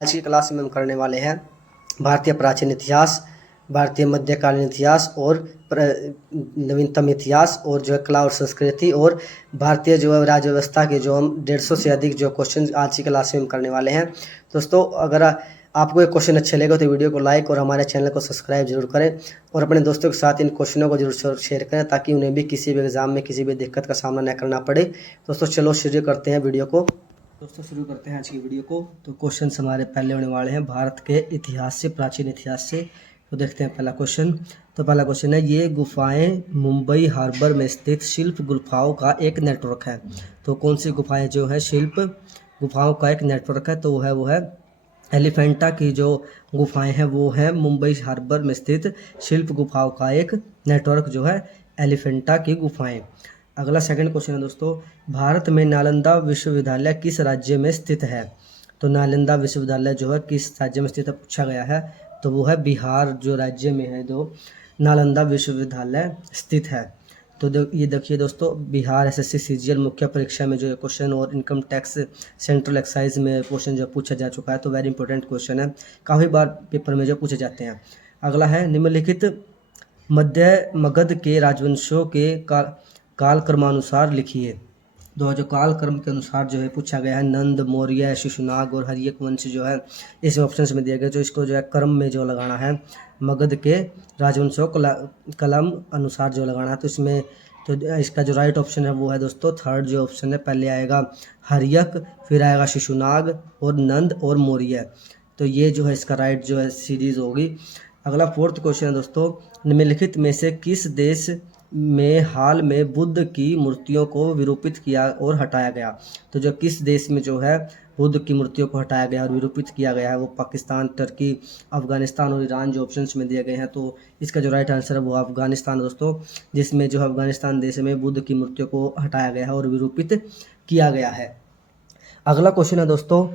आज की क्लास में हम करने वाले हैं भारतीय प्राचीन इतिहास, भारतीय मध्यकालीन इतिहास और नवीनतम इतिहास और जो है कला और संस्कृति और भारतीय जो है राज्य व्यवस्था के जो हम 150 से अधिक जो क्वेश्चन आज की क्लास में हम करने वाले हैं। दोस्तों, अगर आपको ये क्वेश्चन अच्छे लगे तो वीडियो को लाइक और हमारे चैनल को सब्सक्राइब जरूर करें और अपने दोस्तों के साथ इन क्वेश्चनों को जरूर शेयर करें ताकि उन्हें भी किसी भी एग्जाम में किसी भी दिक्कत का सामना न करना पड़े। दोस्तों चलो शुरू करते हैं वीडियो को। दोस्तों शुरू करते हैं आज की वीडियो को। तो क्वेश्चन हमारे पहले होने वाले हैं भारत के इतिहास से, प्राचीन इतिहास से। तो देखते हैं पहला क्वेश्चन। तो पहला क्वेश्चन है, ये गुफाएं मुंबई हार्बर में स्थित शिल्प गुफाओं का एक नेटवर्क है। तो कौन सी गुफाएं जो है शिल्प गुफाओं का एक नेटवर्क है? तो वो है एलिफेंटा की जो गुफाएं हैं वो है मुंबई हार्बर में स्थित शिल्प गुफाओं का एक नेटवर्क जो है एलिफेंटा की गुफाएं। अगला सेकंड क्वेश्चन है दोस्तों, भारत में नालंदा विश्वविद्यालय किस राज्य में स्थित है? तो नालंदा विश्वविद्यालय जो है किस राज्य में स्थित है पूछा गया है। तो वो है बिहार जो राज्य में है जो नालंदा विश्वविद्यालय स्थित है। तो ये देखिए दोस्तों, बिहार एसएससी सीजीएल मुख्य परीक्षा में जो क्वेश्चन और इनकम टैक्स सेंट्रल एक्साइज में क्वेश्चन जो पूछा जा चुका है, तो वेरी इंपॉर्टेंट क्वेश्चन है, काफ़ी बार पेपर में जो पूछे जाते हैं। अगला है, निम्नलिखित मध्य मगध के राजवंशों के कालक्रमानुसार लिखिए। जो कालक्रम के अनुसार जो है पूछा गया है, नंद, मौर्य, शिशुनाग और हर्यक वंश जो है इसमें ऑप्शंस में दिया गया। जो इसको जो है क्रम में जो लगाना है, मगध के राजवंशों कलम अनुसार जो लगाना है, तो इसमें तो इसका जो राइट ऑप्शन है वो है दोस्तों थर्ड जो ऑप्शन है। पहले आएगा हर्यक, फिर आएगा शिशुनाग और नंद और मौर्य। तो ये जो है इसका राइट जो है सीरीज होगी। अगला फोर्थ क्वेश्चन है दोस्तों, निम्नलिखित में से किस देश में हाल में बुद्ध की मूर्तियों को विरूपित किया और हटाया गया? तो जो किस देश में जो है बुद्ध की मूर्तियों को हटाया गया और विरूपित किया गया है, वो पाकिस्तान, टर्की, अफगानिस्तान और ईरान जो ऑप्शंस में दिए गए हैं। तो इसका जो राइट आंसर है वो अफगानिस्तान दोस्तों, जिसमें जो है अफगानिस्तान देश में बुद्ध की मूर्तियों को हटाया गया है और विरूपित किया गया है। अगला क्वेश्चन है दोस्तों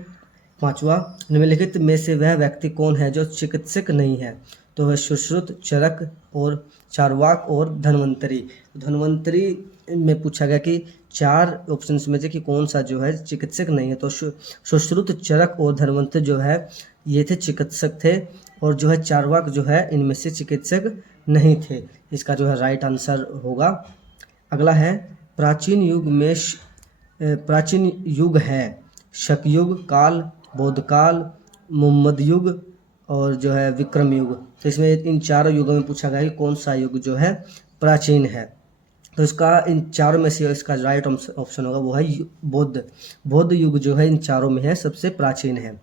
पांचवा, निम्नलिखित में से वह व्यक्ति कौन है जो चिकित्सक नहीं है? तो है सुश्रुत, चरक और चार्वाक और धन्वंतरी। धन्वंतरी में पूछा गया कि चार ऑप्शंस में से कि कौन सा जो है चिकित्सक नहीं है। तो सुश्रुत, चरक और धन्वंतरी जो है ये थे चिकित्सक थे, और जो है चार्वाक जो है इनमें से चिकित्सक नहीं थे। इसका जो है राइट आंसर होगा। अगला है, प्राचीन युग है शकयुग काल, बौद्धकाल, मुहम्मद युग और जो है विक्रम युग। तो इसमें इन चारों युगों में पूछा गया कि कौन सा युग जो है प्राचीन है। तो इसका इन चारों में से इसका राइट ऑप्शन होगा वो है बौद्ध युग जो है इन चारों में है सबसे प्राचीन है।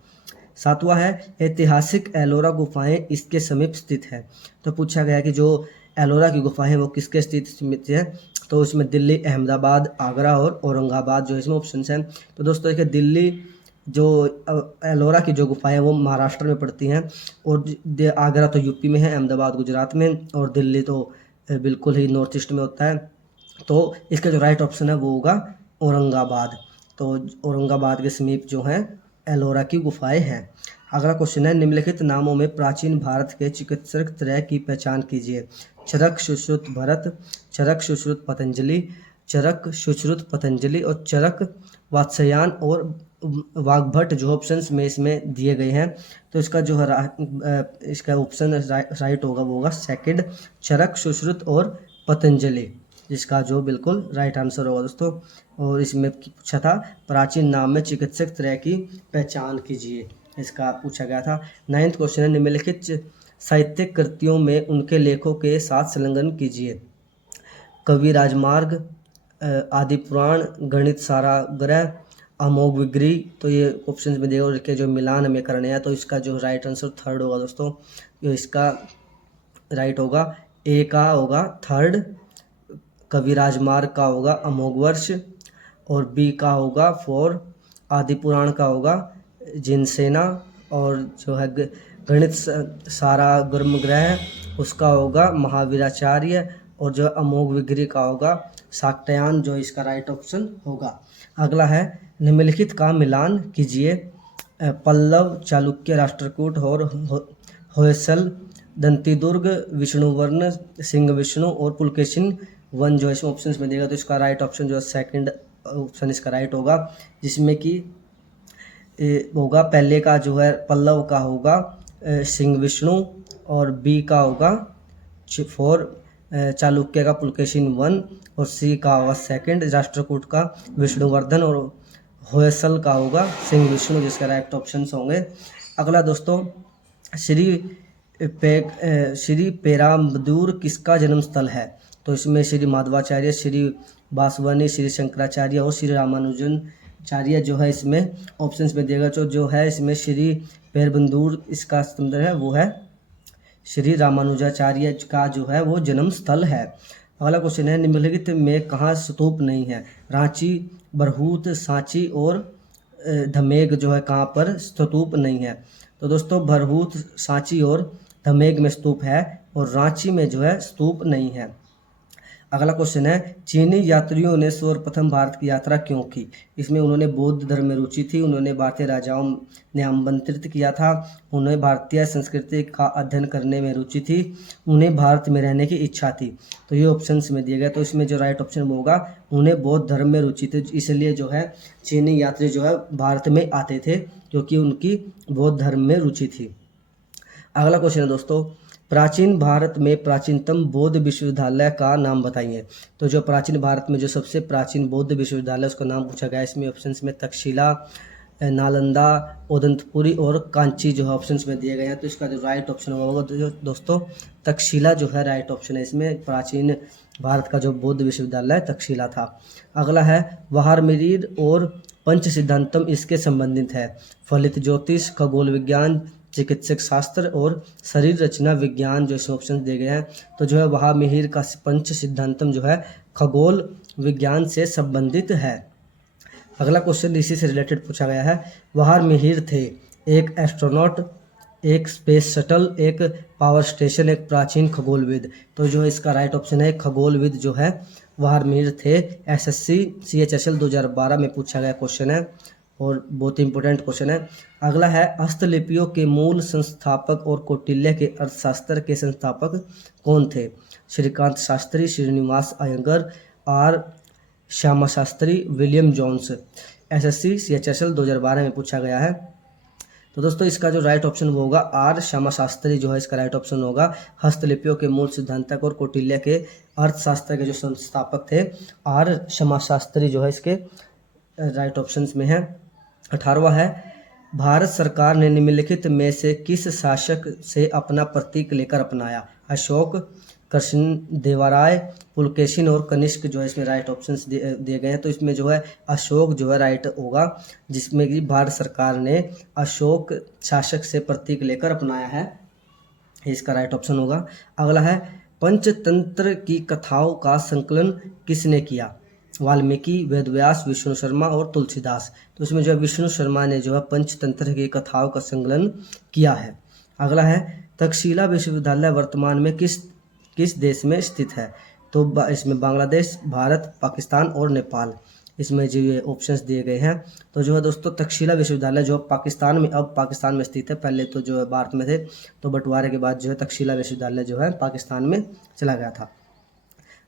सातवां है, ऐतिहासिक एलोरा गुफाएं इसके समीप स्थित है। तो पूछा गया कि जो एलोरा की गुफाएं वो किसके स्थित है? तो इसमें दिल्ली, अहमदाबाद, आगरा और औरंगाबाद जो इसमें ऑप्शन हैं। तो दोस्तों देखिए, दिल्ली जो एलोरा की जो गुफाएं वो महाराष्ट्र में पड़ती हैं, और आगरा तो यूपी में है, अहमदाबाद गुजरात में, और दिल्ली तो बिल्कुल ही नॉर्थ ईस्ट में होता है। तो इसका जो राइट ऑप्शन है वो होगा औरंगाबाद। तो औरंगाबाद के समीप जो है एलोरा की गुफाएं हैं। अगला क्वेश्चन है, निम्नलिखित नामों में प्राचीन भारत के चिकित्सक त्रय की पहचान कीजिए। चरक, सुश्रुत, भरत, चरक, सुश्रुत, पतंजलि, चरक, सुश्रुत, पतंजलि और चरक, वात्स्यायन और वाग्भट जो ऑप्शंस में इसमें दिए गए हैं। तो इसका जो है इसका ऑप्शन राइट होगा वो होगा सेकंड, चरक, सुश्रुत और पतंजलि, जिसका जो बिल्कुल राइट आंसर होगा दोस्तों। और इसमें पूछा था प्राचीन नाम में चिकित्सक त्रय की पहचान कीजिए, इसका पूछा गया था। 9th क्वेश्चन है, निम्नलिखित साहित्यिक कृतियों में उनके लेखों के साथ संलग्न कीजिए। कवि राजमार्ग, आदि पुराण, गणित साराग्रह, अमोघ विग्रह। तो ये ऑप्शंस में दिए और जो मिलान में करने हैं, तो इसका जो राइट आंसर थर्ड होगा दोस्तों। जो इसका राइट होगा, ए का होगा थर्ड, कवि राजमार्ग का होगा अमोघ वर्ष, और बी का होगा फोर, आदि पुराण का होगा जिनसेना, और जो है गणित सारा गर्मग्रह उसका होगा महावीराचार्य, और जो अमोघ विग्रह का होगा शाक्तयान, जो इसका राइट ऑप्शन होगा। अगला है, निम्नलिखित का मिलान कीजिए। पल्लव, चालुक्य, राष्ट्रकूट और होयसल, दंतीदुर्ग, विष्णुवर्ण, सिंह विष्णु और पुलकेशिन वन जो इसमें ऑप्शंस में देगा। तो इसका राइट ऑप्शन जो है सेकंड ऑप्शन इसका राइट होगा, जिसमें कि होगा, पहले का जो है पल्लव का होगा सिंह विष्णु, और बी का होगा फॉर चालुक्य का पुलकेशिन वन, और सी का होगा सेकंड राष्ट्रकूट का विष्णुवर्धन, और होयसल का होगा सिंह विष्णु, जिसका राइट ऑप्शन होंगे। अगला दोस्तों, श्री पेराम्बदूर किसका जन्म स्थल है? तो इसमें श्री माधवाचार्य, श्री बासवानी, श्री शंकराचार्य और श्री रामानुजनाचार्य जो है इसमें ऑप्शंस में दिएगा। जो है इसमें श्री पेरबंदूर इसका स्थल है वो है श्री रामानुजाचार्य का जो है वो जन्म स्थल है। अगला क्वेश्चन है, निम्नलिखित में कहाँ स्तूप नहीं है? रांची, बरहूत, सांची और धमेग जो है कहाँ पर स्तूप नहीं है? तो दोस्तों बरहूत, सांची और धमेग में स्तूप है, और रांची में जो है स्तूप नहीं है। अगला क्वेश्चन है, चीनी यात्रियों ने सर्वप्रथम भारत की यात्रा क्यों की? इसमें उन्होंने बौद्ध धर्म में रुचि थी, उन्होंने भारतीय राजाओं ने आमंत्रित किया था, उन्हें भारतीय संस्कृति का अध्ययन करने में रुचि थी, उन्हें भारत में रहने की इच्छा थी। तो ये ऑप्शंस में दिए गए। तो इसमें जो राइट ऑप्शन होगा, उन्हें बौद्ध धर्म में रुचि थी, इसलिए जो है चीनी यात्री जो है भारत में आते थे, क्योंकि उनकी बौद्ध धर्म में रुचि थी। अगला क्वेश्चन है दोस्तों, प्राचीन भारत में प्राचीनतम बौद्ध विश्वविद्यालय का नाम बताइए। तो जो प्राचीन भारत में जो सबसे प्राचीन बौद्ध विश्वविद्यालय उसका नाम पूछा गया। इसमें ऑप्शंस में तक्षशिला, नालंदा, उदंतपुरी और कांची जो है ऑप्शंस में दिए गए हैं। तो इसका जो राइट ऑप्शन होगा तो दोस्तों तक्षशिला जो है राइट ऑप्शन है। इसमें प्राचीन भारत का जो बौद्ध विश्वविद्यालय तक्षशिला था। अगला है, वाहारमिहिर और पंच सिद्धांतम इसके संबंधित है? फलित ज्योतिष, खगोल विज्ञान, चिकित्सक शास्त्र और शरीर रचना विज्ञान जो इसमें ऑप्शन दिए गए हैं। तो जो है वाहारमिहिर का पंच सिद्धांतम जो है खगोल विज्ञान से संबंधित है। अगला क्वेश्चन इसी से रिलेटेड पूछा गया है, वाहारमिहिर थे एक एस्ट्रोनॉट, एक स्पेस शटल, एक पावर स्टेशन, एक प्राचीन खगोलविद। तो जो इसका राइट ऑप्शन है खगोलविद जो है वाहारमिहिर थे। एसएससी CHSL 2012 में पूछा गया क्वेश्चन है और बहुत इंपॉर्टेंट क्वेश्चन है। अगला है, हस्तलिपियों के मूल संस्थापक और कौटिल्य के अर्थशास्त्र के संस्थापक कौन थे? Srikanth Shastri, Srinivas Iyengar, R Shyama Shastri, William Jones. SSC CHSL 2012 में पूछा गया है। तो दोस्तों इसका जो राइट ऑप्शन वो होगा आर श्यामा शास्त्री जो है इसका राइट ऑप्शन होगा। हस्तलिपियों के मूल सिद्धांतक और कौटिल्य के अर्थशास्त्र के जो संस्थापक थे आर श्यामा शास्त्री जो है इसके राइट ऑप्शंस में है। 18वां है, भारत सरकार ने निम्नलिखित में से किस शासक से अपना प्रतीक लेकर अपनाया? अशोक, कृष्णदेवराय, पुलकेशिन और कनिष्क जो है इसमें राइट ऑप्शंस दिए गए हैं। तो इसमें जो है अशोक जो है राइट होगा, जिसमें कि भारत सरकार ने अशोक शासक से प्रतीक लेकर अपनाया है, इसका राइट ऑप्शन होगा। अगला है, पंचतंत्र की कथाओं का संकलन किसने किया? वाल्मीकि, वेदव्यास, विष्णु शर्मा और तुलसीदास। तो इसमें जो है विष्णु शर्मा ने जो है पंचतंत्र की कथाओं का संकलन किया है। अगला है, तक्षशिला विश्वविद्यालय वर्तमान में किस देश में स्थित है? तो इसमें बांग्लादेश, भारत, पाकिस्तान और नेपाल, इसमें जो ये ऑप्शंस दिए गए हैं। तो जो है दोस्तों तक्षशिला विश्वविद्यालय जो पाकिस्तान में अब पाकिस्तान में स्थित है, पहले तो जो है भारत में थे, तो बंटवारे के बाद जो है तक्षशिला विश्वविद्यालय जो है पाकिस्तान में चला गया था।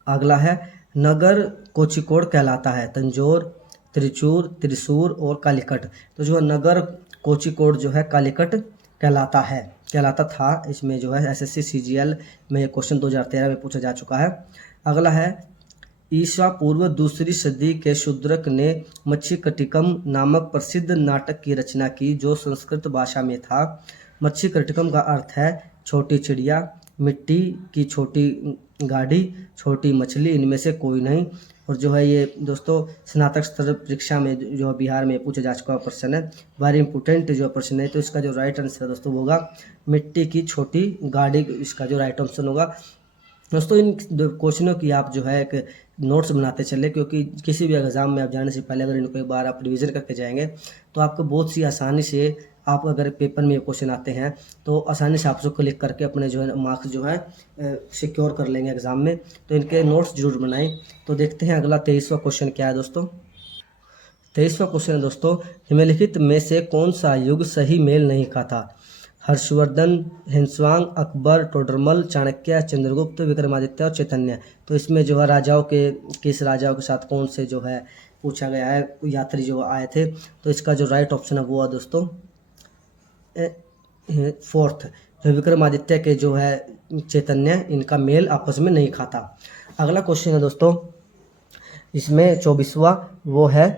अगला है, नगर कोझिकोड कहलाता है? तंजौर, त्रिचूर, त्रिशूर और कालीकट। तो जो है नगर कोझिकोड जो है कालीकट कहलाता था। इसमें जो है SSC CGL में क्वेश्चन 2013 में पूछा जा चुका है। अगला है, ईसा पूर्व 2री सदी के शूद्रक ने मच्छीकटिकम नामक प्रसिद्ध नाटक की रचना की जो संस्कृत भाषा में था। मच्छीकटिकम का अर्थ है छोटी चिड़िया, मिट्टी की छोटी गाड़ी, छोटी मछली, इनमें से कोई नहीं। और जो है ये दोस्तों स्नातक स्तर परीक्षा में जो बिहार में पूछा जा चुका प्रश्न है, वेरी इंपॉर्टेंट जो प्रश्न है। तो इसका जो राइट आंसर दोस्तों होगा मिट्टी की छोटी गाड़ी, इसका जो राइट आंसर होगा। दोस्तों इन क्वेश्चनों की आप जो है एक नोट्स बनाते चले, क्योंकि किसी भी एग्जाम में आप जाने से पहले अगर इनको एक बार आप रिवीजन करके जाएंगे तो आपको बहुत सी आसानी से, आप अगर पेपर में ये क्वेश्चन आते हैं तो आसानी से आप उसको क्लिक करके अपने जो है मार्क्स जो है सिक्योर कर लेंगे एग्जाम में। तो इनके नोट्स जरूर बनाएं। तो देखते हैं अगला 23वां क्वेश्चन क्या है दोस्तों। 23वां क्वेश्चन है दोस्तों, निम्नलिखित में से कौन सा युग सही मेल नहीं खाता? हर्षवर्धन, हिंसवांग, अकबर, टोडरमल, चाणक्य, चंद्रगुप्त, विक्रमादित्य और चैतन्य। तो इसमें जो है राजाओं के किस राजाओं के साथ कौन से जो है पूछा गया है, यात्री जो आए थे। तो इसका जो राइट ऑप्शन है वो है दोस्तों फोर्थ, जो विक्रमादित्य के जो है चैतन्य, इनका मेल आपस में नहीं खाता। अगला क्वेश्चन है दोस्तों इसमें 24वां, वो है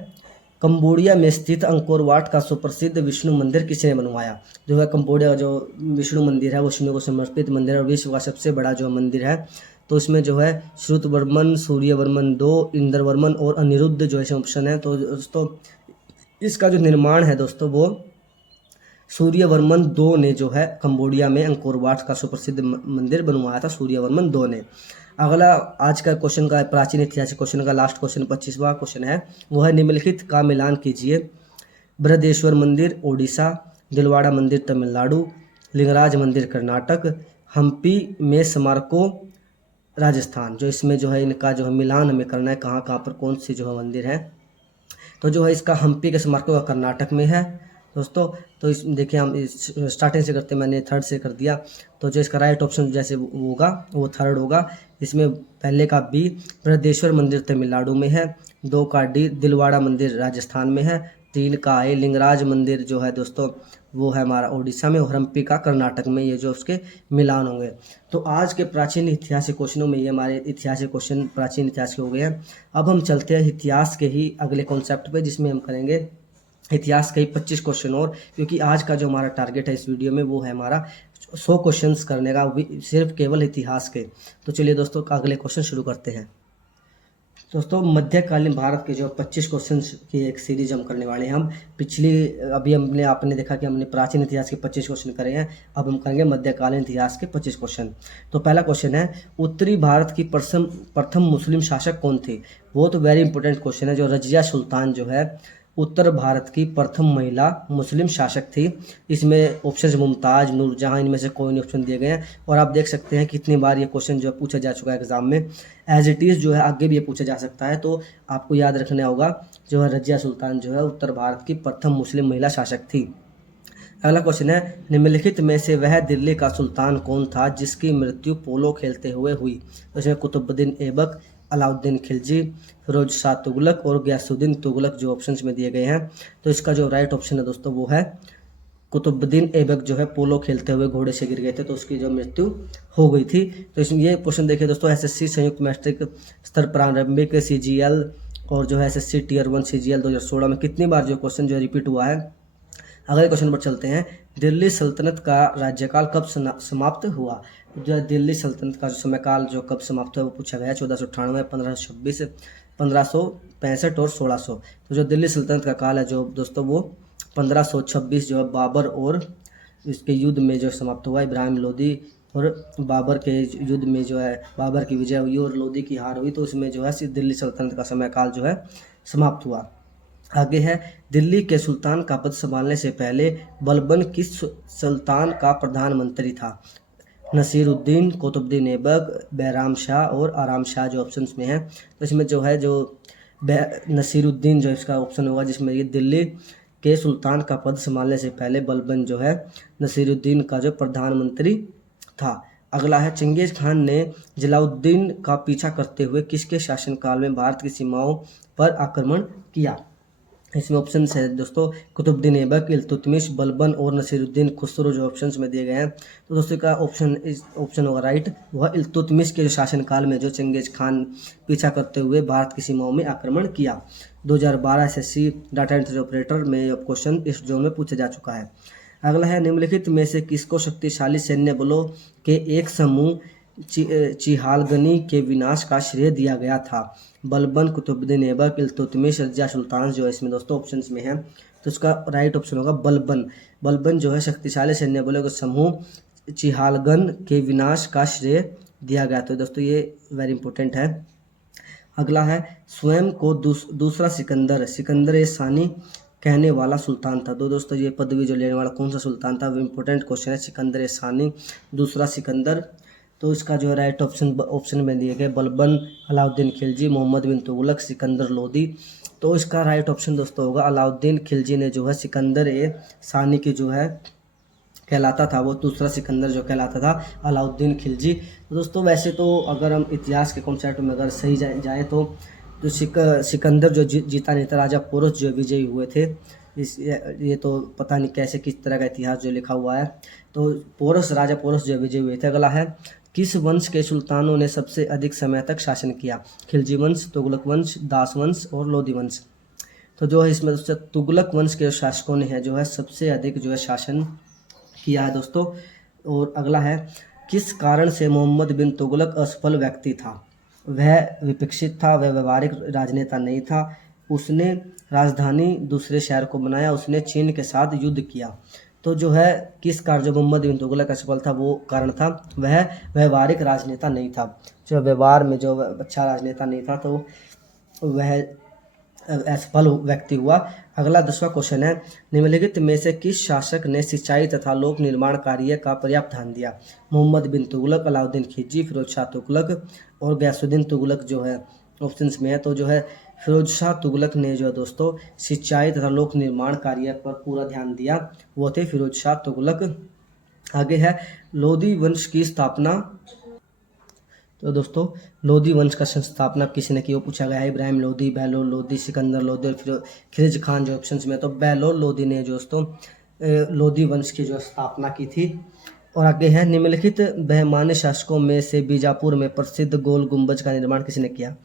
कंबोडिया में स्थित अंकोर वाट का सुप्रसिद्ध विष्णु मंदिर किसने बनवाया। जो है कंबोडिया का जो विष्णु मंदिर है वो विष्णु को समर्पित मंदिर है और विश्व का सबसे बड़ा जो मंदिर है। तो इसमें जो है श्रुतवर्मन, सूर्यवर्मन 2, इंद्रवर्मन और अनिरुद्ध जो है ऑप्शन है। तो दोस्तों इसका जो निर्माण है दोस्तों वो सूर्यवर्मन 2 ने जो है कंबोडिया में अंकोर वाट का सुप्रसिद्ध मंदिर बनवाया था, सूर्यवर्मन 2 ने। अगला आज का क्वेश्चन का प्राचीन ऐतिहासिक क्वेश्चन का लास्ट क्वेश्चन 25वां क्वेश्चन है, वो है निम्नलिखित का मिलान कीजिए। बृहदेश्वर मंदिर ओडिशा, दिलवाड़ा मंदिर तमिलनाडु, लिंगराज मंदिर कर्नाटक, हम्पी में स्मारको राजस्थान। जो इसमें जो है इनका जो है मिलान हमें करना है, कहाँ कहाँ पर कौन सी जो है मंदिर है। तो जो है इसका हम्पी के स्मारको कर्नाटक में है दोस्तों। तो इस देखिए हम स्टार्टिंग से करते, मैंने थर्ड से कर दिया। तो जो इसका राइट ऑप्शन जैसे होगा वो थर्ड होगा। इसमें पहले का बी बृहदेश्वर मंदिर तमिलनाडु में है, 2 का डी दिलवाड़ा मंदिर राजस्थान में है, 3 का ए लिंगराज मंदिर जो है दोस्तों वो है हमारा उड़ीसा में, और हम्पी का कर्नाटक में। ये जो उसके मिलान होंगे। तो आज के प्राचीन ऐतिहासिक क्वेश्चनों में ये हमारे ऐतिहासिक क्वेश्चन प्राचीन इतिहास के हो गए हैं। अब हम चलते हैं इतिहास के ही अगले कॉन्सेप्ट पे, जिसमें हम करेंगे इतिहास के ही 25 क्वेश्चन और, क्योंकि आज का जो हमारा टारगेट है इस वीडियो में वो है हमारा 100 क्वेश्चंस करने का, सिर्फ केवल इतिहास के। तो चलिए दोस्तों अगले क्वेश्चन शुरू करते हैं। दोस्तों मध्यकालीन भारत के जो 25 क्वेश्चंस की एक सीरीज हम करने वाले हैं। हम अभी आपने देखा कि हमने प्राचीन इतिहास के 25 क्वेश्चन करे हैं, अब हम करेंगे मध्यकालीन इतिहास के 25 क्वेश्चन। तो पहला क्वेश्चन है, उत्तरी भारत की प्रथम मुस्लिम शासक कौन थे। वो तो वेरी इंपॉर्टेंट क्वेश्चन है। जो रजिया सुल्तान जो है उत्तर भारत की प्रथम महिला मुस्लिम शासक थी। इसमें ऑप्शन मुमताज, नूरजहां, इनमें से कोई नहीं ऑप्शन दिए गए हैं। और आप देख सकते हैं कितनी बार ये क्वेश्चन जो है पूछा जा चुका है एग्जाम में, एज इट इज़ जो है आगे भी ये पूछा जा सकता है। तो आपको याद रखना होगा, जो है रजिया सुल्तान जो है उत्तर भारत की प्रथम मुस्लिम महिला शासक थी। अगला क्वेश्चन है, निम्नलिखित में से वह दिल्ली का सुल्तान कौन था जिसकी मृत्यु पोलो खेलते हुए हुई। तो इसमें कुतुबुद्दीन ऐबक, अलाउद्दीन खिलजी, फिरोज शाह तुगलक और गयासुद्दीन तुगलक जो ऑप्शंस में दिए गए हैं। तो इसका जो राइट ऑप्शन है दोस्तों वो है कुतुबुद्दीन ऐबक जो है पोलो खेलते हुए घोड़े से गिर गए थे, तो उसकी जो मृत्यु हो गई थी। तो इसमें ये क्वेश्चन देखिए दोस्तों, एसएससी संयुक्त मैट्रिक स्तर प्रारंभिक सीजीएल और जो है एसएससी टियर 1 सीजीएल 2016 में कितनी बार जो क्वेश्चन जो रिपीट हुआ है। अगले क्वेश्चन पर चलते हैं, दिल्ली सल्तनत का राज्यकाल कब समाप्त हुआ। जो दिल्ली सल्तनत का जो समयकाल जो कब समाप्त हुआ वो पूछा गया है। 1498, 1526, 1565 और 1600। तो जो दिल्ली सल्तनत का काल है जो दोस्तों वो 1526 जो है बाबर और इसके युद्ध में जो समाप्त हुआ। इब्राहिम लोदी और बाबर के युद्ध में जो है बाबर की विजय हुई और लोदी की हार हुई। तो इसमें जो है दिल्ली सल्तनत का समयकाल जो है समाप्त हुआ। आगे है, दिल्ली के सुल्तान का पद संभालने से पहले बलबन किस सुल्तान का प्रधानमंत्री था। नसीरुद्दीन, कुतुबुद्दीन ऐबक, बैराम शाह और आराम शाह जो ऑप्शंस में है। तो इसमें जो है जो नसीरुद्दीन जो इसका ऑप्शन होगा, जिसमें ये दिल्ली के सुल्तान का पद संभालने से पहले बलबन जो है नसीरुद्दीन का जो प्रधानमंत्री था। अगला है, चंगेज खान ने जलालुद्दीन का पीछा करते हुए किसके शासनकाल में भारत की सीमाओं पर आक्रमण किया। इसमें ऑप्शन है दोस्तों कुतुबुद्दीन ऐबक, इल्तुतमिश, बलबन और नसीरुद्दीन खुसरो जो ऑप्शंस में दिए गए हैं। तो दोस्तों का ऑप्शन होगा राइट, वह इल्तुतमिश के शासनकाल में जो चंगेज खान पीछा करते हुए भारत की सीमाओं में आक्रमण किया। 2012 एसएससी डाटा एंट्री ऑपरेटर में क्वेश्चन इस जोन में पूछा जा चुका है। अगला है, निम्नलिखित में से किसको शक्तिशाली सैन्य बलों के एक समूह चिहालगनी के विनाश का श्रेय दिया गया था। बलबन, कुतुबुद्दीन ऐबक, इल्तुतमिश, रजिया सुल्तान जो है इसमें दोस्तों ऑप्शंस में है। तो इसका राइट ऑप्शन होगा बलबन। बलबन जो है शक्तिशाली सैन्य बलों के समूह चिहालगन के विनाश का श्रेय दिया गया। तो दोस्तों ये वेरी इंपॉर्टेंट है। अगला है, स्वयं को दूसरा सिकंदर सानी कहने वाला सुल्तान था। तो दोस्तों ये पदवी जो लेने वाला कौन सा सुल्तान था, वो इंपॉर्टेंट क्वेश्चन है। सिकंदर सानी, दूसरा सिकंदर। तो इसका जो है राइट ऑप्शन में दिए गए बलबन, अलाउद्दीन खिलजी, मोहम्मद बिन तुगलक, सिकंदर लोदी। तो इसका राइट ऑप्शन दोस्तों होगा अलाउद्दीन खिलजी ने जो है सिकंदर सानी की जो है कहलाता था, वो दूसरा सिकंदर जो कहलाता था अलाउद्दीन खिलजी। तो दोस्तों वैसे तो अगर हम इतिहास के कॉन्सेप्ट में अगर सही जाए जो सिकंदर जो जीता नहीं था, राजा पोरस जो विजयी हुए थे। ये तो पता नहीं कैसे किस तरह का इतिहास जो लिखा हुआ है। तो राजा पोरस जो विजयी हुए थे। अगला है, किस वंश के सुल्तानों ने सबसे अधिक समय तक शासन किया? खिलजी वंश, तुगलक वंश, दास वंश और लोधी वंश। तो जो है इसमें तुगलक वंश के शासकों ने जो है सबसे अधिक जो है शासन किया है दोस्तों। और अगला है, किस कारण से मोहम्मद बिन तुगलक असफल व्यक्ति था? वह विपक्षित था, वह व्यवहारिक राजनेता नहीं था, उसने राजधानी दूसरे शहर को बनाया, उसने चीन के साथ युद्ध किया। तो जो है किस कारण जो मोहम्मद बिन तुगलक असफल था, वो कारण था वह व्यवहारिक राजनेता नहीं था। जो व्यवहार में जो अच्छा राजनेता नहीं था, तो वह असफल व्यक्ति हुआ। अगला 10वां क्वेश्चन है, निम्नलिखित में से किस शासक ने सिंचाई तथा लोक निर्माण कार्य का पर्याप्त ध्यान दिया? मोहम्मद बिन तुगलक, अलाउद्दीन खिलजी, फिरोज शाह तुगलक और गयासुद्दीन तुगलक जो है ऑप्शंस में है। तो जो है फिरोज शाह तुगलक ने जो है दोस्तों सिंचाई तथा लोक निर्माण कार्य पर पूरा ध्यान दिया, वो थे फिरोज शाह तुगलक। आगे है, लोधी वंश की स्थापना। तो दोस्तों लोधी वंश का संस्थापना किसने की, वो पूछा गया है। इब्राहिम लोधी, बहलोल लोधी, सिकंदर लोधी और खिलज खान जो ऑप्शंस में। तो बहलोल लोधी ने जो दोस्तों लोधी वंश की जो स्थापना की थी। और आगे है, निम्नलिखित बहमानी शासकों में से बीजापुर में प्रसिद्ध गोल गुंबज का निर्माण किसने किया?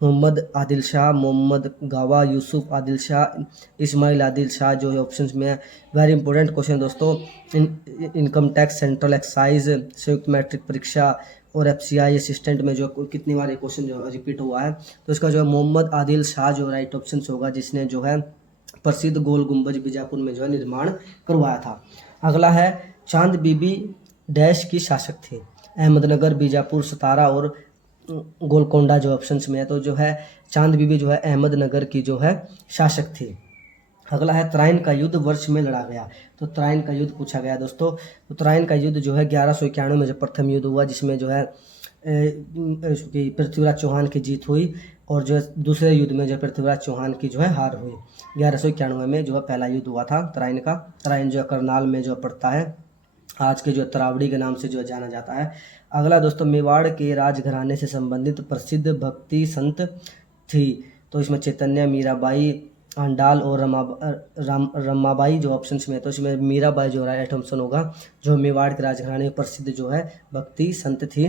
मोहम्मद आदिल शाह, मोहम्मद गावा, यूसुफ आदिल शाह, इस्माइल आदिल शाह जो है ऑप्शंस में है। वेरी इंपॉर्टेंट क्वेश्चन दोस्तों। इनकम टैक्स, सेंट्रल एक्साइज, संयुक्त मैट्रिक परीक्षा और FCI असिस्टेंट में जो कितनी बार ये क्वेश्चन जो रिपीट हुआ है, तो इसका जो है मोहम्मद आदिल शाह जो राइट ऑप्शन होगा, जिसने जो है प्रसिद्ध गोल गुंबज बीजापुर में जो है निर्माण करवाया था। अगला है, चांद बीबी डैश की शासक थी? अहमदनगर, बीजापुर, सतारा और गोलकोंडा जो ऑप्शंस में है। तो जो है चांद बीबी जो है अहमदनगर की जो है शासक थी। अगला है, त्राइन का युद्ध वर्ष में लड़ा गया? तो त्राइन का युद्ध पूछा गया दोस्तों। तो त्राइन का युद्ध जो है 1191 में जो प्रथम युद्ध हुआ, जिसमें जो है पृथ्वीराज चौहान की जीत हुई, और जो है दूसरे युद्ध में जो पृथ्वीराज चौहान की जो है हार हुई। 1191 में जो है पहला युद्ध हुआ था त्राइन का। त्राइन जो है करनाल में जो पड़ता है, आज के जो तरावड़ी के नाम से जो जाना जाता है। अगला दोस्तों, मेवाड़ के राजघराने से संबंधित प्रसिद्ध भक्ति संत थी? तो इसमें चैतन्य, मीराबाई, आंडाल और रमाबाई जो ऑप्शंस में है। तो इसमें मीराबाई जो राइट ऑप्शन होगा, जो मेवाड़ के राजघराने में प्रसिद्ध जो है भक्ति संत थी।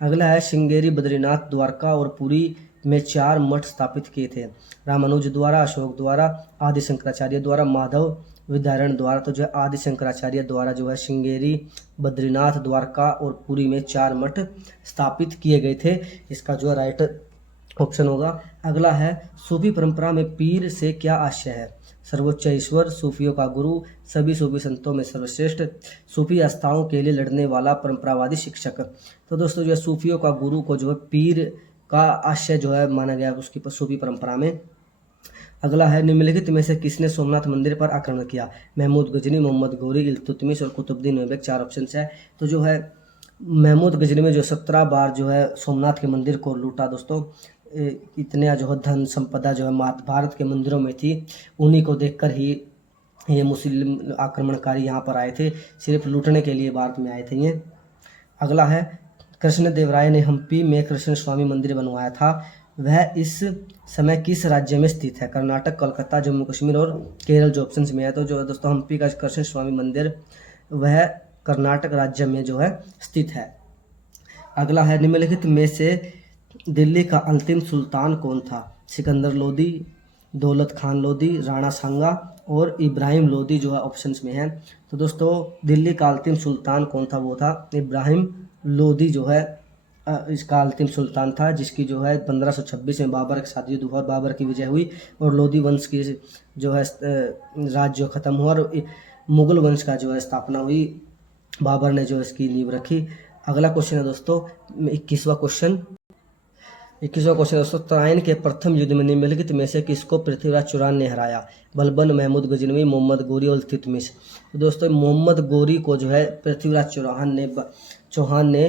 अगला है, श्रृंगेरी, बद्रीनाथ, द्वारका और पुरी में 4 मठ स्थापित किए थे? रामानुज द्वारा, अशोक द्वारा, आदि शंकराचार्य द्वारा, माधव विद्यारण द्वारा। तो जो है आदि शंकराचार्य द्वारा जो है श्रृंगेरी, बद्रीनाथ, द्वारका और पुरी में 4 मठ स्थापित किए गए थे। इसका जो है राइट ऑप्शन होगा। अगला है, सूफी परंपरा में पीर से क्या आशय है? सर्वोच्च ईश्वर, सूफियों का गुरु, सभी सूफी संतों में सर्वश्रेष्ठ, सूफी आस्थाओं के लिए लड़ने वाला परंपरावादी शिक्षक। तो दोस्तों जो है सूफियों का गुरु को जो है पीर का आशय जो है माना गया उसकी सूफी परंपरा में। अगला है, निम्नलिखित में से किसने सोमनाथ मंदिर पर आक्रमण किया? महमूद गजनी, मोहम्मद गौरी, इल्तुतमिश और कुतुबुद्दीन ऐबक। 4 ऑप्शन है। तो जो है महमूद गजनी में जो 17 बार जो है सोमनाथ के मंदिर को लूटा दोस्तों। इतने जो है धन संपदा जो है भारत के मंदिरों में थी, उन्हीं को देखकर ही ये मुस्लिम आक्रमणकारी यहाँ पर आए थे, सिर्फ लूटने के लिए भारत में आए थे ये। अगला है, कृष्णदेवराय ने हम्पी में कृष्ण स्वामी मंदिर बनवाया था, वह इस समय किस राज्य में स्थित है? कर्नाटक, कोलकाता, जम्मू कश्मीर और केरल जो ऑप्शन में है। तो जो दोस्तों हम्पी का कृष्ण स्वामी मंदिर वह कर्नाटक राज्य में जो है स्थित है। अगला है, निम्नलिखित में से दिल्ली का अंतिम सुल्तान कौन था? सिकंदर लोदी, दौलत खान लोदी, राणा सांगा और इब्राहिम लोदी जो है ऑप्शंस में है। तो दोस्तों दिल्ली का अंतिम सुल्तान कौन था? वो था इब्राहिम लोदी जो है इसका अंतिम सुल्तान था, जिसकी जो है 1526 में बाबर के साथ युद्ध हुआ और बाबर की विजय हुई, और लोदी वंश की जो है राज्य ख़त्म हुआ और मुगल वंश का जो है स्थापना हुई। बाबर ने जो इसकी नींव रखी। अगला क्वेश्चन है दोस्तों 21वां क्वेश्चन दोस्तों, तराइन के प्रथम युद्ध में निम्नलिखित में से किसको पृथ्वीराज चौहान ने हराया? बलबन, महमूद गजनवी, मोहम्मद गौरी और इल्तुतमिश। तो दोस्तों मोहम्मद गौरी को जो है पृथ्वीराज चौहान ने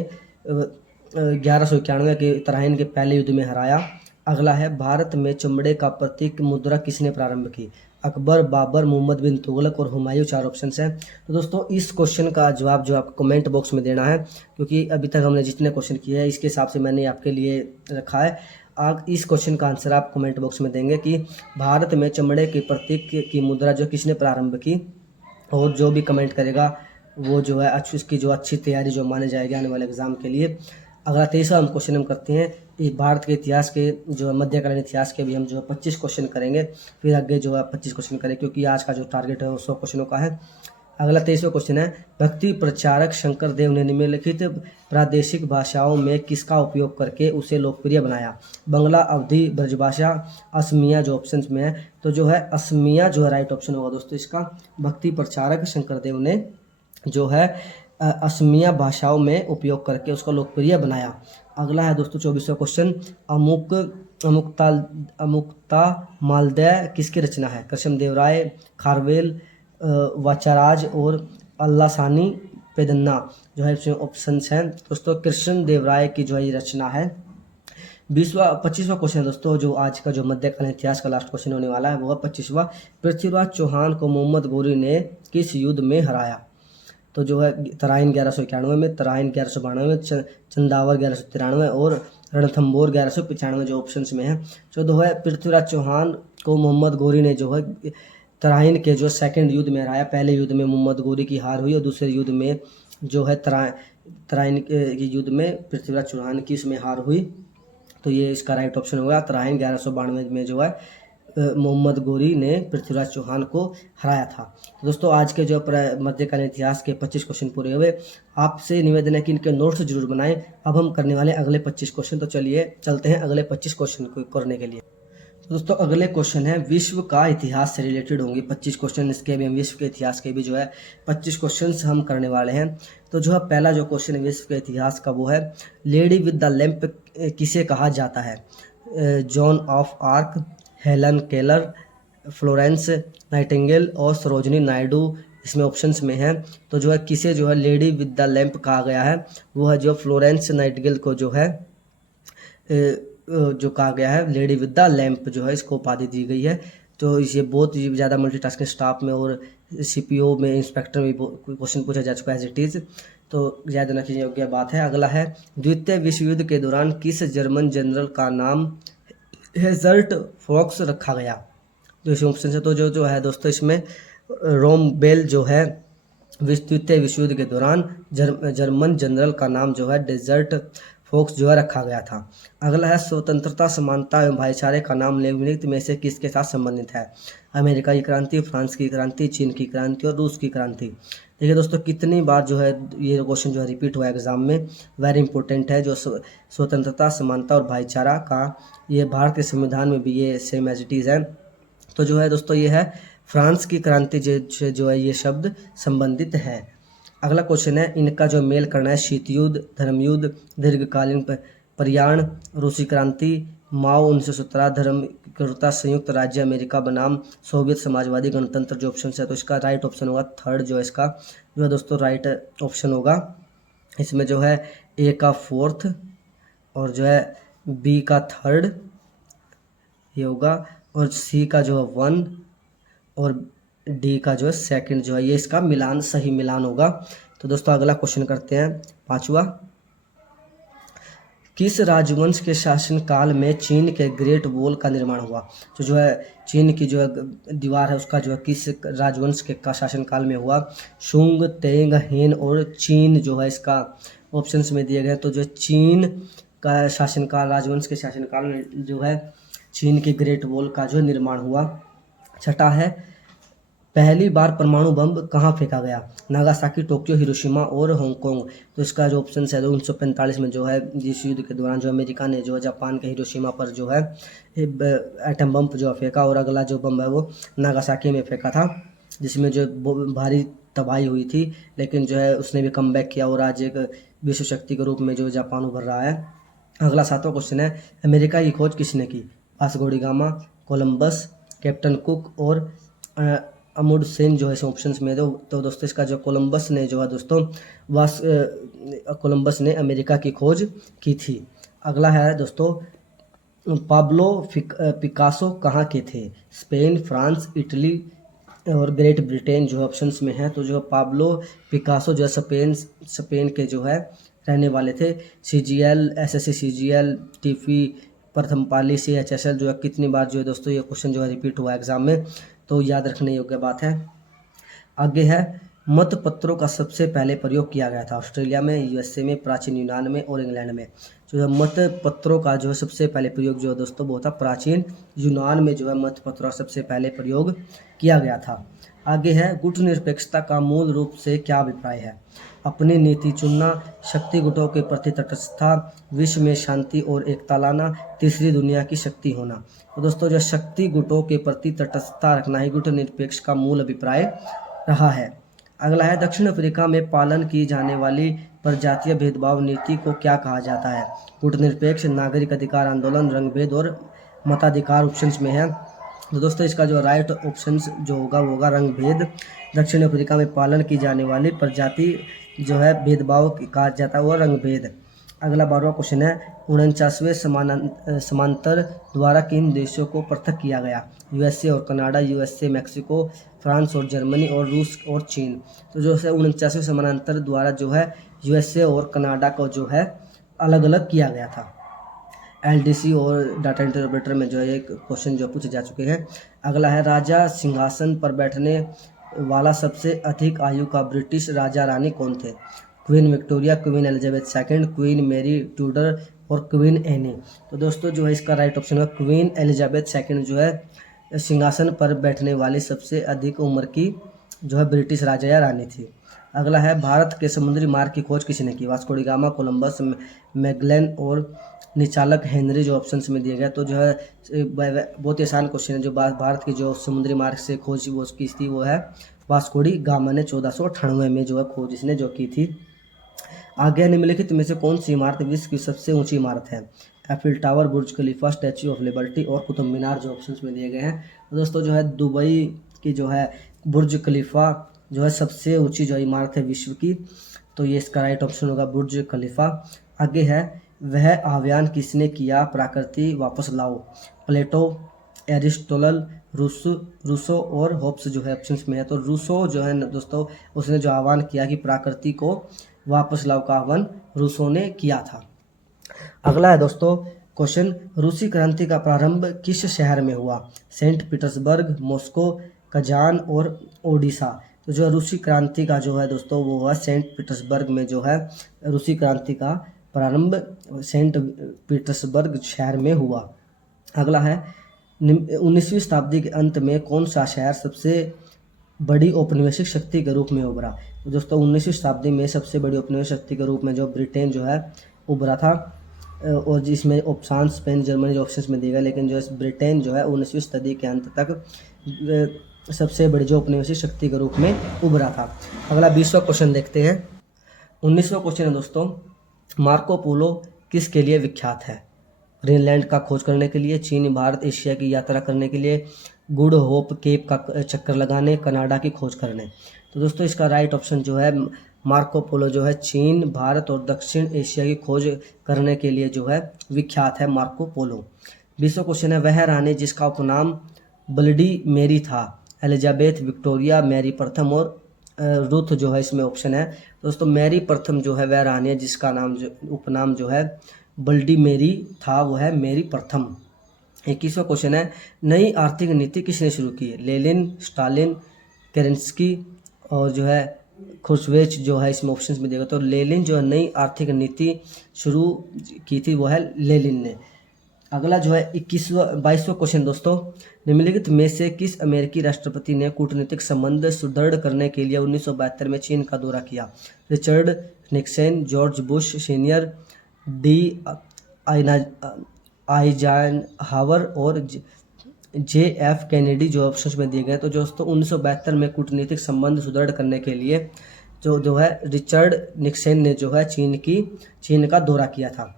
1191 के तराइन के पहले युद्ध में हराया। अगला है, भारत में चमड़े का प्रतीक मुद्रा किसने प्रारंभ की? अकबर, बाबर, मोहम्मद बिन तुगलक और हुमायूं। 4 ऑप्शन हैं। तो दोस्तों इस क्वेश्चन का जवाब जो आपको कमेंट बॉक्स में देना है, क्योंकि अभी तक हमने जितने क्वेश्चन किए हैं इसके हिसाब से मैंने आपके लिए रखा है। इस क्वेश्चन का आंसर आप कमेंट बॉक्स में देंगे कि भारत में चमड़े के प्रतीक की मुद्रा जो किसने प्रारंभ की, और जो भी कमेंट करेगा वो जो है उसकी जो अच्छी तैयारी जो मानी जाएगी आने वाले एग्जाम के लिए। अगला 23वां हम क्वेश्चन हम करते हैं, ये भारत के इतिहास के जो मध्यकालीन इतिहास के भी हम जो 25 क्वेश्चन करेंगे, फिर आगे जो है 25 क्वेश्चन करेंगे, क्योंकि आज का जो टारगेट है वो 100 क्वेश्चनों का है। अगला 23वां क्वेश्चन है, भक्ति प्रचारक शंकर देव ने निम्नलिखित प्रादेशिक भाषाओं में किसका उपयोग करके उसे लोकप्रिय बनाया? बंगला, अवधी, ब्रजभाषा, असमिया जो ऑप्शन में है, तो जो है असमिया जो है राइट ऑप्शन होगा दोस्तों इसका। भक्ति प्रचारक शंकर देव ने जो है असमिया भाषाओं में उपयोग करके उसको लोकप्रिय बनाया। अगला है दोस्तों 24वां क्वेश्चन, अमुक्ता मालदेय किसकी रचना है? कृष्णदेव राय, खारवेल, वाचाराज और अल्लासानी पेदन्ना जो है ऑप्शन हैं दोस्तों कृष्णदेव राय की जो है ये रचना है। 25वां क्वेश्चन दोस्तों, जो आज का जो मध्यकालीन इतिहास का लास्ट क्वेश्चन होने वाला है वो है 25वां, पृथ्वीराज चौहान को मोहम्मद गोरी ने किस युद्ध में हराया? तो जो है तराइन 1191 में, तराइन 1192 में, चंदावर 1193 और रणथंबोर 1195 जो ऑप्शन में है। जो है पृथ्वीराज चौहान को मोहम्मद गोरी ने जो है तराइन के जो सेकंड युद्ध में हराया। पहले युद्ध में मोहम्मद गोरी की हार हुई और दूसरे युद्ध में जो है तराइन के युद्ध में पृथ्वीराज चौहान की इसमें हार हुई। तो ये इसका राइट ऑप्शन होगा। तराइन 1192 में जो है मोहम्मद गोरी ने पृथ्वीराज चौहान को हराया था। तो दोस्तों आज के जो मध्यकालीन इतिहास के 25 क्वेश्चन पूरे हुए। आपसे निवेदन है कि इनके नोट्स जरूर बनाएं। अब हम करने वाले अगले 25 क्वेश्चन, तो चलिए चलते हैं अगले 25 क्वेश्चन को करने के लिए। तो दोस्तों अगले क्वेश्चन है विश्व का इतिहास से रिलेटेड होंगे 25 क्वेश्चन। इसके भी हम विश्व के इतिहास के भी जो है 25 क्वेश्चन हम करने वाले हैं। तो जो है पहला जो क्वेश्चन है विश्व के इतिहास का वो है, लेडी विद द लैंप किसे कहा जाता है? John of arc, Helen Keller, Florence Nightingale और सरोजनी नायडू इसमें ऑप्शंस में है। तो जो है किसे जो है लेडी विद द लैंप कहा गया है, वो है जो फ्लोरेंस नाइटिंगेल को जो है जो कहा गया है लेडी विद द लैंप जो है इसको उपाधि दी गई है। तो ये बहुत ज़्यादा मल्टीटास्किंग स्टाफ में और सीपीओ में इंस्पेक्टर में क्वेश्चन पूछा जा चुका है एज इट इज़, तो याद रखने योग्य बात है। अगला है, द्वितीय विश्व युद्ध के दौरान किस जर्मन जनरल का नाम हेजर्ट फॉक्स रखा गया? तो इस ऑप्शन से तो जो है दोस्तों इसमें रोम बेल जो है द्वितीय विश्व युद्ध के दौरान जर्मन जनरल का नाम जो है डेजर्ट फॉक्स जो है रखा गया था। अगला है, स्वतंत्रता, समानता एवं भाईचारे का नाम निम्नलिखित में से किसके साथ संबंधित है? अमेरिका की क्रांति, फ्रांस की क्रांति, चीन की क्रांति और रूस की क्रांति। देखिए दोस्तों कितनी बार जो है ये क्वेश्चन जो है रिपीट हुआ है एग्जाम में, वेरी इंपॉर्टेंट है। जो स्वतंत्रता, समानता और भाईचारा का ये भारत के संविधान में भी ये सेम एज इट इज़ है। तो जो है दोस्तों ये है फ्रांस की क्रांति जो है ये शब्द संबंधित है। अगला क्वेश्चन है, इनका जो मेल करना है, शीत युद्ध, धर्म युद्ध, दीर्घकालीन प्रयाण, रूसी क्रांति, माओ 1917, धर्म क्रूरता, संयुक्त राज्य अमेरिका बनाम सोवियत समाजवादी गणतंत्र जो ऑप्शन है। तो इसका राइट ऑप्शन होगा थर्ड, जो इसका जो है दोस्तों राइट ऑप्शन होगा। इसमें जो है ए का फोर्थ और जो है बी का थर्ड ये होगा, और सी का जो है 1 और डी का जो है सेकंड जो है ये इसका मिलान, सही मिलान होगा। तो दोस्तों अगला क्वेश्चन करते हैं 5वां, किस राजवंश के शासनकाल में चीन के ग्रेट वॉल का निर्माण हुआ? तो जो है चीन की जो है दीवार है उसका जो है किस राजवंश के का शासनकाल में हुआ? शुंग, तेंग, हेन और चीन जो है इसका ऑप्शंस में दिए गए। तो जो चीन का शासनकाल, राजवंश के शासनकाल में जो है चीन के ग्रेट वॉल का जो निर्माण हुआ। छठा है, पहली बार परमाणु बम कहाँ फेंका गया? नागासाकी, टोक्यो, हिरोशिमा और हांगकांग। तो इसका जो ऑप्शन है 1945 में जो है जिस युद्ध के दौरान जो अमेरिका ने जो है जापान के हिरोशिमा पर जो है एटम बम जो फेंका, और अगला जो बम है वो नागासाकी में फेंका था, जिसमें जो भारी तबाही हुई थी, लेकिन जो है उसने भी कम बैक किया और आज एक विश्व शक्ति के रूप में जो जापान उभर रहा है। अगला 7वां क्वेश्चन है, अमेरिका की खोज किसने की? Vasco D gamma, Columbus, captain cook और अमुंडसेन जो है इस ऑप्शंस में। तो दोस्तों इसका जो कोलंबस ने जो है दोस्तों कोलंबस ने अमेरिका की खोज की थी। अगला है दोस्तों, पाब्लो पिकासो कहाँ के थे? स्पेन, फ्रांस, इटली और ग्रेट ब्रिटेन जो ऑप्शंस में है। तो जो पाब्लो पिकासो जो है स्पेन के जो है रहने वाले थे। CGL, SSC CGL, टिफी प्रथम पाली CHSL जो है कितनी बार जो है दोस्तों ये क्वेश्चन जो है रिपीट हुआ एग्जाम में, तो याद रखने योग्य बात है। आगे है मत पत्रों का सबसे पहले प्रयोग किया गया था ऑस्ट्रेलिया में, USA में, प्राचीन यूनान में और इंग्लैंड में। जो है मत पत्रों का जो है सबसे पहले प्रयोग जो है दोस्तों वो था प्राचीन यूनान में, जो है मत पत्रों का सबसे पहले प्रयोग किया गया था। आगे है गुटनिरपेक्षता का मूल रूप से क्या अभिप्राय है? अपनी नीति चुनना, शक्ति गुटों के प्रति तटस्थता, विश्व में शांति और एकता लाना, तीसरी दुनिया की शक्ति होना। तो दोस्तों जो शक्ति गुटों के प्रति तटस्थता रखना ही गुटनिरपेक्ष का मूल अभिप्राय रहा है। अगला है दक्षिण अफ्रीका में पालन की जाने वाली प्रजातीय भेदभाव नीति को क्या कहा जाता है? गुटनिरपेक्ष, नागरिक अधिकार आंदोलन, रंगभेद और मताधिकार ऑप्शंस में है। तो दोस्तों इसका जो राइट ऑप्शंस जो होगा वो होगा रंगभेद। दक्षिण अफ्रीका में पालन की जाने वाली प्रजाति जो है भेदभाव कहा जाता है वो रंगभेद। अगला 12वां क्वेश्चन है 49वें समांतर द्वारा किन देशों को पृथक किया गया? USA और कनाडा, USA, मैक्सिको, फ्रांस और जर्मनी और रूस और चीन। तो जो है 49वें समानांतर द्वारा जो है USA और कनाडा को जो है अलग अलग किया गया था। LDC और डाटा इंटरप्रेटर में जो है एक क्वेश्चन जो पूछे जा चुके हैं। अगला है राजा सिंहासन पर बैठने वाला सबसे अधिक आयु का ब्रिटिश राजा रानी कौन थे? Queen Victoria, queen Elizabeth second, queen Mary Tudor और क्वीन एनी। तो दोस्तों जो है इसका राइट ऑप्शन है क्वीन एलिजाबेथ सेकंड जो है सिंहासन पर बैठने वाली सबसे अधिक उम्र की जो है ब्रिटिश राजा या रानी थी। अगला है भारत के समुद्री मार्ग की खोज किसने की? Vasco D gamma, Columbus, Magellan और निचालक हेनरी जो ऑप्शंस में दिए गए। तो जो है बहुत ही आसान क्वेश्चन है। जो भारत की जो समुद्री मार्ग से खोज वो की थी वो है वास्को डी गामा ने 1498 में जो है खोज इसने जो की थी। आगे निम्नलिखित में से कौन सी इमारत विश्व की सबसे ऊंची इमारत है? Eiffel tower, Burj Khalifa, statue of liberty और कुतुब मीनार जो ऑप्शंस में दिए गए हैं। तो दोस्तों जो है दुबई की जो है बुर्ज खलीफा जो है सबसे ऊंची जो इमारत है विश्व की, तो ये इसका राइट ऑप्शन होगा बुर्ज खलीफा। आगे है वह आह्वान किसने किया प्रकृति वापस लाओ? प्लेटो, एरिस्टोटल, रूसो और होब्स जो है ऑप्शंस में है। तो रूसो जो है दोस्तों उसने जो आह्वान किया कि प्रकृति को वापस लाओ का आह्वान रूसो ने किया था। अगला है दोस्तों क्वेश्चन रूसी क्रांति का प्रारंभ किस शहर में हुआ? सेंट पीटर्सबर्ग, मॉस्को, कजान और ओडिशा। तो जो रूसी क्रांति का जो है दोस्तों वो हुआ सेंट पीटर्सबर्ग में जो है रूसी क्रांति का प्रारंभ सेंट पीटर्सबर्ग शहर में हुआ। अगला है 19वीं शताब्दी के अंत में कौन सा शहर सबसे बड़ी औपनिवेशिक शक्ति के रूप में उभरा? तो दोस्तों 19वीं शताब्दी में सबसे बड़ी औपनिवेशिक शक्ति के रूप में जो ब्रिटेन जो है उभरा था, और जिसमें फ्रांस, स्पेन, जर्मनी जो ऑप्शंस में दिए गए, लेकिन जो ब्रिटेन जो है 19वीं सदी के अंत तक सबसे बड़ी जो औपनिवेशिक शक्ति के रूप में उभरा था। अगला 20वां क्वेश्चन देखते हैं। 19वां क्वेश्चन है दोस्तों मार्को पोलो किसके लिए विख्यात है? ग्रीनलैंड का खोज करने के लिए, चीन, भारत, एशिया की यात्रा करने के लिए, गुड होप केप का चक्कर लगाने, कनाडा की खोज करने। तो दोस्तों इसका राइट ऑप्शन जो है मार्को पोलो जो है चीन, भारत और दक्षिण एशिया की खोज करने के लिए जो है विख्यात है मार्को पोलो। 20वां क्वेश्चन है वह रानी जिसका उपनाम ब्लडी मेरी था? एलिजाबेथ, विक्टोरिया, मैरी प्रथम और रुथ जो है इसमें ऑप्शन है। दोस्तों मैरी प्रथम जो है वह रानी है जिसका नाम जो उपनाम जो है ब्लडी मेरी था, वो है मैरी प्रथम। 21वां क्वेश्चन है नई आर्थिक नीति किसने शुरू की? लेनिन, स्टालिन, केरेंस्की और जो है खुशवेच जो है इसमें ऑप्शंस में देगा। तो लेनिन जो है नई आर्थिक नीति शुरू की थी वो है लेनिन ने। अगला जो है 22वां क्वेश्चन दोस्तों निम्नलिखित में से किस अमेरिकी राष्ट्रपति ने कूटनीतिक संबंध सुदृढ़ करने के लिए 1972 में चीन का दौरा किया? Richard Nixon, George Bush senior, D Eisenhower और JF कैनेडी जो ऑप्शंस में दिए गए। तो दोस्तों 1972 में कूटनीतिक संबंध सुदृढ़ करने के लिए जो है रिचर्ड निक्सन ने जो है चीन का दौरा किया था।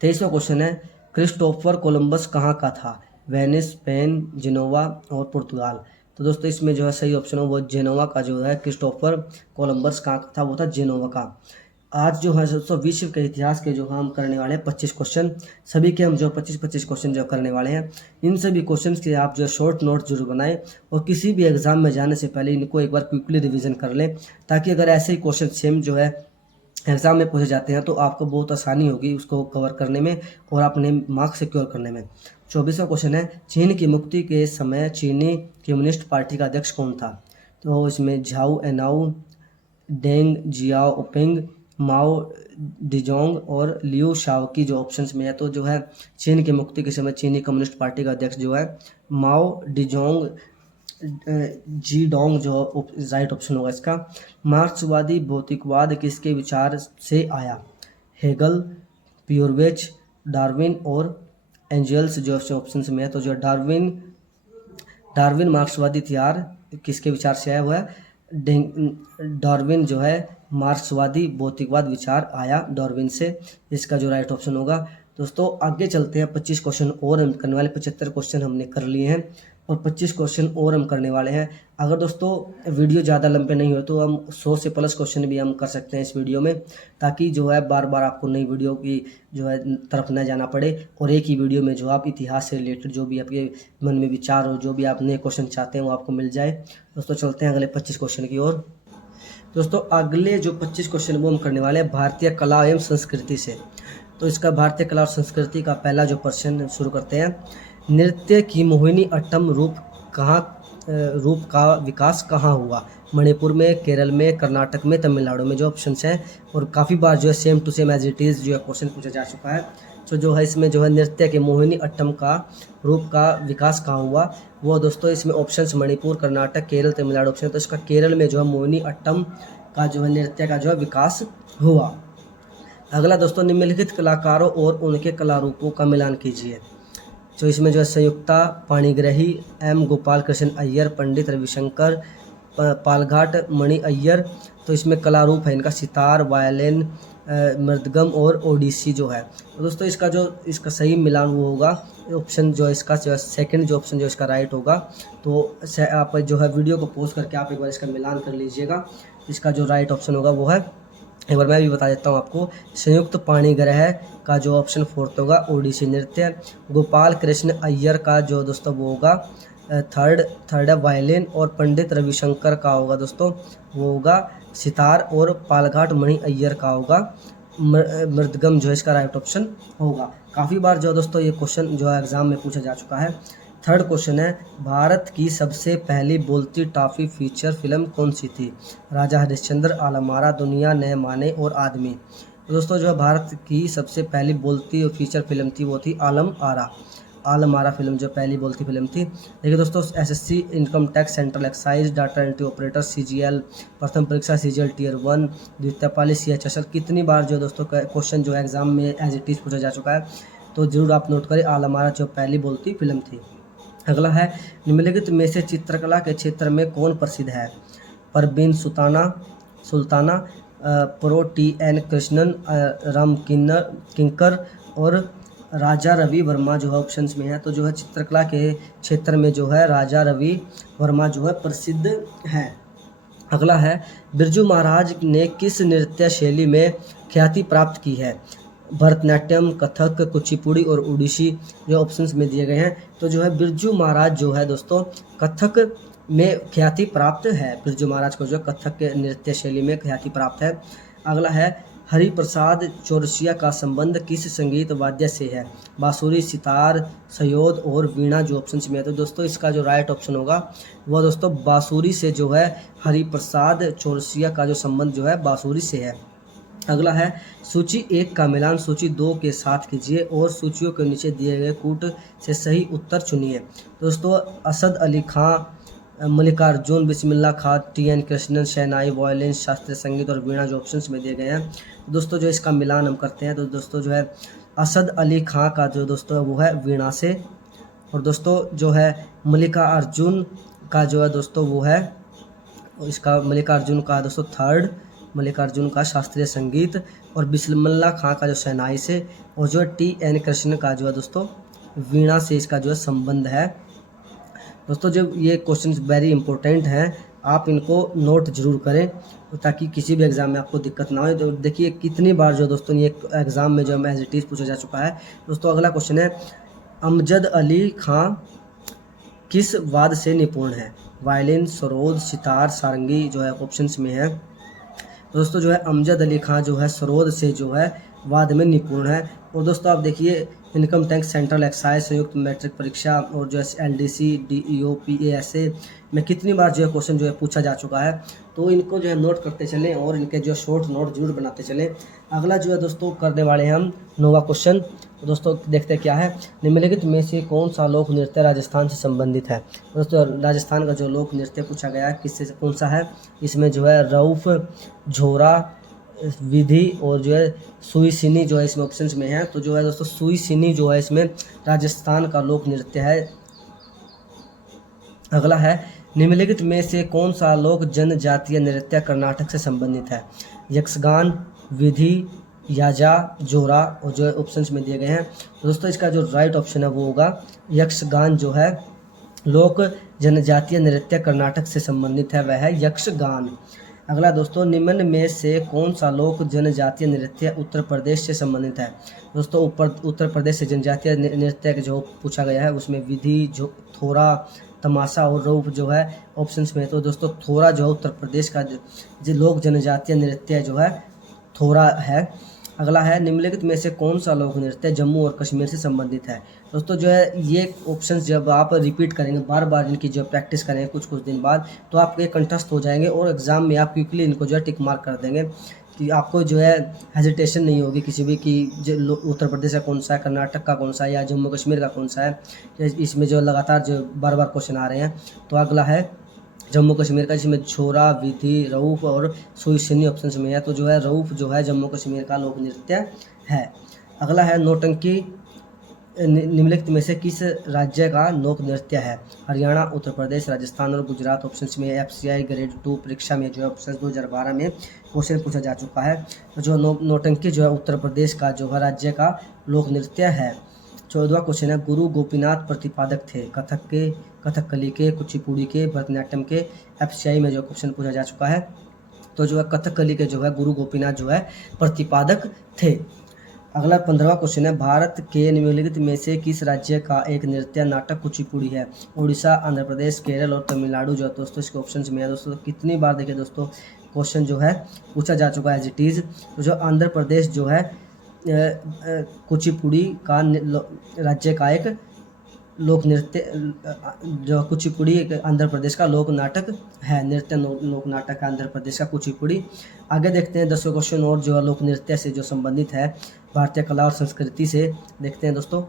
23वां क्वेश्चन है क्रिस्टोफर कोलंबस कहाँ का था? वेनिस, स्पेन, जेनोवा और पुर्तगाल। तो दोस्तों इसमें जो है सही ऑप्शन है वो जेनोवा का जो है क्रिस्टोफर कोलंबस कहाँ का था, वो था जेनोवा का। आज जो है दोस्तों विश्व के इतिहास के जो हम करने वाले हैं 25 क्वेश्चन, सभी के हम जो 25 क्वेश्चन जो करने वाले हैं, इन सभी क्वेश्चंस के आप जो शॉर्ट नोट जरूर बनाएं और किसी भी एग्जाम में जाने से पहले इनको एक बार क्विकली रिवीजन कर लें, ताकि अगर ऐसे ही क्वेश्चन सेम जो है एग्ज़ाम में पूछे जाते हैं तो आपको बहुत आसानी होगी उसको कवर करने में और अपने मार्क्स सिक्योर करने में। 24वां क्वेश्चन है, चीन की मुक्ति के समय चीनी कम्युनिस्ट पार्टी का अध्यक्ष कौन था? तो इसमें झाओ एनाऊ, डेंग जियाओपिंग, माओ डिजोंग और लियू शाओकी जो ऑप्शंस में है। तो जो है चीन की मुक्ति के समय चीनी कम्युनिस्ट पार्टी का अध्यक्ष जो है माओ डिजोंग जी डोंग जो राइट ऑप्शन होगा इसका। मार्क्सवादी भौतिकवाद किसके विचार से आया? हेगल, प्यूरवेच, डार्विन और एंजल्स जो ऑप्शन में है। तो जो डार्विन मार्क्सवादी हथियार किसके विचार से आया हुआ है? डार्विन जो है मार्क्सवादी भौतिकवाद विचार आया डार्विन से, इसका जो राइट ऑप्शन होगा। दोस्तों आगे चलते हैं, 25 क्वेश्चन और हम करने वाले, 75 क्वेश्चन हमने कर लिए हैं और 25 क्वेश्चन और हम करने वाले हैं। अगर दोस्तों वीडियो ज़्यादा लंबे नहीं हो तो हम 100 से प्लस क्वेश्चन भी हम कर सकते हैं इस वीडियो में, ताकि जो है बार बार आपको नई वीडियो की जो है तरफ न जाना पड़े और एक ही वीडियो में जो आप इतिहास से रिलेटेड जो भी आपके मन में विचार हो, जो भी आप नए क्वेश्चन चाहते हैं वो आपको मिल जाए। दोस्तों चलते हैं अगले 25 क्वेश्चन की ओर। दोस्तों अगले जो 25 क्वेश्चन वो हम करने वाले हैं भारतीय कला एवं संस्कृति से। तो इसका भारतीय कला और संस्कृति का पहला जो प्रश्न शुरू करते हैं, नृत्य की मोहिनी अट्टम रूप का विकास कहाँ हुआ? मणिपुर में, केरल में, कर्नाटक में, तमिलनाडु में जो ऑप्शंस हैं। और काफ़ी बार जो है same to same as it is जो है क्वेश्चन पूछा जा चुका है। तो जो है इसमें जो है नृत्य के मोहिनी अट्टम का रूप का विकास कहाँ हुआ, वो दोस्तों इसमें ऑप्शंस मणिपुर, कर्नाटक, केरल, तमिलनाडु ऑप्शन। तो इसका केरल में जो है मोहिनी अट्टम का जो है नृत्य का जो है विकास हुआ। अगला दोस्तों, निम्नलिखित कलाकारों और उनके कला रूपों का मिलान कीजिए। तो इसमें जो है संयुक्ता पाणिग्राही, एम गोपाल कृष्ण अय्यर, पंडित रविशंकर पालघाट, मणि अय्यर। तो इसमें कला रूप है इनका सितार, वायलिन, मृदगम और ओडिसी जो है। तो दोस्तों इसका सही मिलान वो होगा ऑप्शन जो इसका जो सेकंड जो ऑप्शन जो इसका राइट होगा। तो आप जो है वीडियो को पॉज करके आप एक बार इसका मिलान कर लीजिएगा। इसका जो राइट ऑप्शन होगा वो है, एक बार मैं भी बता देता हूँ आपको, संयुक्त पाणिग्रह का जो ऑप्शन फोर्थ होगा ओडिसी नृत्य। गोपाल कृष्ण अय्यर का जो दोस्तों वो होगा थर्ड है वायलिन। और पंडित रविशंकर का होगा दोस्तों वो होगा सितार। और पालघाट मणि अय्यर का होगा मृदगम जो है इसका राइट ऑप्शन होगा। काफ़ी बार जो दोस्तों ये क्वेश्चन जो है एग्जाम में पूछा जा चुका है। थर्ड क्वेश्चन है, भारत की सबसे पहली बोलती टॉफी फीचर फिल्म कौन सी थी? राजा हरिश्चंद्र, आलमारा, दुनिया, नए माने और आदमी। तो दोस्तों जो है भारत की सबसे पहली बोलती फीचर फिल्म थी वो थी आलमारा फिल्म जो पहली बोलती फिल्म थी। देखिए दोस्तों, SSC, income tax, central excise, data entry operator, CGL, प्रथम परीक्षा सीजीएल टियर 1, द्वितीय पाली सीएचएसएल, कितनी बार जो दोस्तों क्वेश्चन जो है एग्जाम में एज इट इज़ पूछा जा चुका है। तो जरूर आप नोट करें, आलमारा जो पहली बोलती फिल्म थी। अगला है, निम्नलिखित में से चित्रकला के क्षेत्र में कौन प्रसिद्ध है? Parveen Sultana, pro T N Krishnan, Ram Kinkar और राजा रवि वर्मा जो है ऑप्शंस में है। तो जो है चित्रकला के क्षेत्र में जो है राजा रवि वर्मा जो है प्रसिद्ध है। अगला है, बिरजू महाराज ने किस नृत्य शैली में ख्याति प्राप्त की है? भरतनाट्यम, कथक, कुचिपुड़ी और ओडिसी जो ऑप्शंस में दिए गए हैं। तो जो है बिरजू महाराज जो है दोस्तों कथक में ख्याति प्राप्त है। बिरजू महाराज को जो कथक के नृत्य शैली में ख्याति प्राप्त है। अगला है, हरिप्रसाद चौरसिया का संबंध किस संगीत वाद्य से है? बांसुरी, सितार, सयोद और वीणा जो ऑप्शंस में है। तो दोस्तों इसका जो राइट ऑप्शन होगा वो दोस्तों बांसुरी से जो है हरिप्रसाद चौरसिया का जो संबंध जो है बांसुरी से है। अगला है, सूची 1 का मिलान सूची 2 के साथ कीजिए और सूचियों के नीचे दिए गए कूट से सही उत्तर चुनिए। दोस्तों असद अली खां, मल्लिकार्जुन, बिस्मिल्लाह खां, टी एन कृष्णन, शहनाई, वायलिन, शास्त्रीय संगीत और वीणा जो ऑप्शंस में दिए गए हैं। दोस्तों जो इसका मिलान हम करते हैं तो दोस्तों जो है असद अली खां का जो दोस्तों वो है वीणा से। और दोस्तों जो है मल्लिकार्जुन का जो है दोस्तों वो है इसका मल्लिकार्जुन का दोस्तों थर्ड, मल्लिकार्जुन का शास्त्रीय संगीत। और बिस्मिल्लाह खां का जो शहनाई से। और जो टी एन कृष्ण का जो है दोस्तों वीणा से इसका जो है संबंध है। दोस्तों जब ये क्वेश्चंस वेरी इंपॉर्टेंट हैं, आप इनको नोट जरूर करें ताकि किसी भी एग्ज़ाम में आपको दिक्कत ना हो। तो देखिए कितनी बार जो दोस्तों ये एग्ज़ाम में जो एज इट इज़ पूछा जा चुका है। दोस्तों अगला क्वेश्चन है, अमजद अली खां किस वाद्य से निपुण है? वायलिन, सरोद, सितार, सारंगी जो है ऑप्शंस में है। दोस्तों जो है अमजद अली खां जो है सरोद से जो है वाद में निपुण है। और दोस्तों आप देखिए इनकम टैक्स, सेंट्रल एक्साइज, संयुक्त मैट्रिक परीक्षा और जो है LDC, DEO, PASA में कितनी बार जो है क्वेश्चन जो है पूछा जा चुका है। तो इनको जो है नोट करते चलें और इनके जो शॉर्ट नोट जरूर बनाते चलें। अगला जो है दोस्तों करने वाले हैं हम 9वां क्वेश्चन। तो दोस्तों देखते क्या है, निम्नलिखित में से कौन सा लोक नृत्य राजस्थान से संबंधित है। दोस्तों राजस्थान का जो लोक नृत्य पूछा गया है किससे कौन सा है, इसमें जो है रऊफ, झोरा, विधि और जो है सुईसिनी जो है इसमें ऑप्शंस में है। तो जो है दोस्तों सुईसिनी जो है इसमें राजस्थान का लोक नृत्य है। अगला है निम्नलिखित में से कौन सा लोक जनजातीय नृत्य कर्नाटक से संबंधित है। यक्षगान, विधि, याजा, जोरा और जो है ऑप्शंस में दिए गए हैं। तो दोस्तों इसका जो राइट ऑप्शन है वो होगा यक्षगान जो है लोक जनजातीय नृत्य कर्नाटक से संबंधित है, वह है यक्षगान। अगला दोस्तों निम्न में से कौन सा लोक जनजातीय नृत्य उत्तर प्रदेश से संबंधित है। दोस्तों उत्तर प्रदेश से जनजातीय नृत्य जो पूछा गया है उसमें विधि, जो थोड़ा, तमाशा और रऊफ जो है ऑप्शंस में। तो दोस्तों थोड़ा जो है उत्तर प्रदेश का जो लोक जनजातीय नृत्य जो है थोड़ा है। अगला है निम्नलिखित में से कौन सा लोक नृत्य जम्मू और कश्मीर से संबंधित है। दोस्तों जो है ये ऑप्शंस जब आप रिपीट करेंगे, बार बार इनकी जो प्रैक्टिस करेंगे कुछ दिन बाद, तो आपके कंठस्थ हो जाएंगे और एग्जाम में आप क्विकली इनको जो है टिक मार्क कर देंगे कि आपको जो है हेजिटेशन नहीं होगी किसी भी कि उत्तर प्रदेश का कौन सा है, कर्नाटक का कौन सा है या जम्मू कश्मीर का कौन सा है। इसमें जो लगातार जो बार बार क्वेश्चन आ रहे हैं। तो अगला है जम्मू कश्मीर का, जिसमें झोरा, विधि, रऊफ और सुईसिनी ऑप्शन में है। तो जो है रऊफ जो है जम्मू कश्मीर का लोक नृत्य है। अगला है नौटंकी निम्नलिखित में से किस राज्य का लोक नृत्य है। हरियाणा, उत्तर प्रदेश, राजस्थान और गुजरात ऑप्शंस में FCI ग्रेड 2 परीक्षा में जो है ऑप्शन 2012 में क्वेश्चन पूछा जा चुका है। तो जो नौटंकी जो है उत्तर प्रदेश का जो है राज्य का लोक नृत्य है। 14वां क्वेश्चन है गुरु गोपीनाथ प्रतिपादक थे कथक के, कथकली के, कुचिपुड़ी के, भरतनाट्यम के। FCI में जो क्वेश्चन पूछा जा चुका है। तो जो है कथकली के जो है गुरु गोपीनाथ जो है प्रतिपादक थे। अगला 15वां क्वेश्चन है भारत के निम्नलिखित में से किस राज्य का एक नृत्य नाटक कुचिपुड़ी है। उड़ीसा, आंध्र प्रदेश, केरल और तमिलनाडु जो है दोस्तों इसके ऑप्शंस में है। दोस्तों कितनी बार देखिए दोस्तों क्वेश्चन जो है पूछा जा चुका है एज इट इज़। तो जो आंध्र प्रदेश जो है कुचिपुड़ी का राज्य का एक लोक नृत्य, जो कुचिपुड़ी आंध्र प्रदेश का लोक नाटक है, नृत्य लोक नाटक है आंध्र प्रदेश का कुचिपुड़ी। आगे देखते हैं 10वें क्वेश्चन और जो है लोक नृत्य से जो संबंधित है भारतीय कला और संस्कृति से देखते हैं दोस्तों।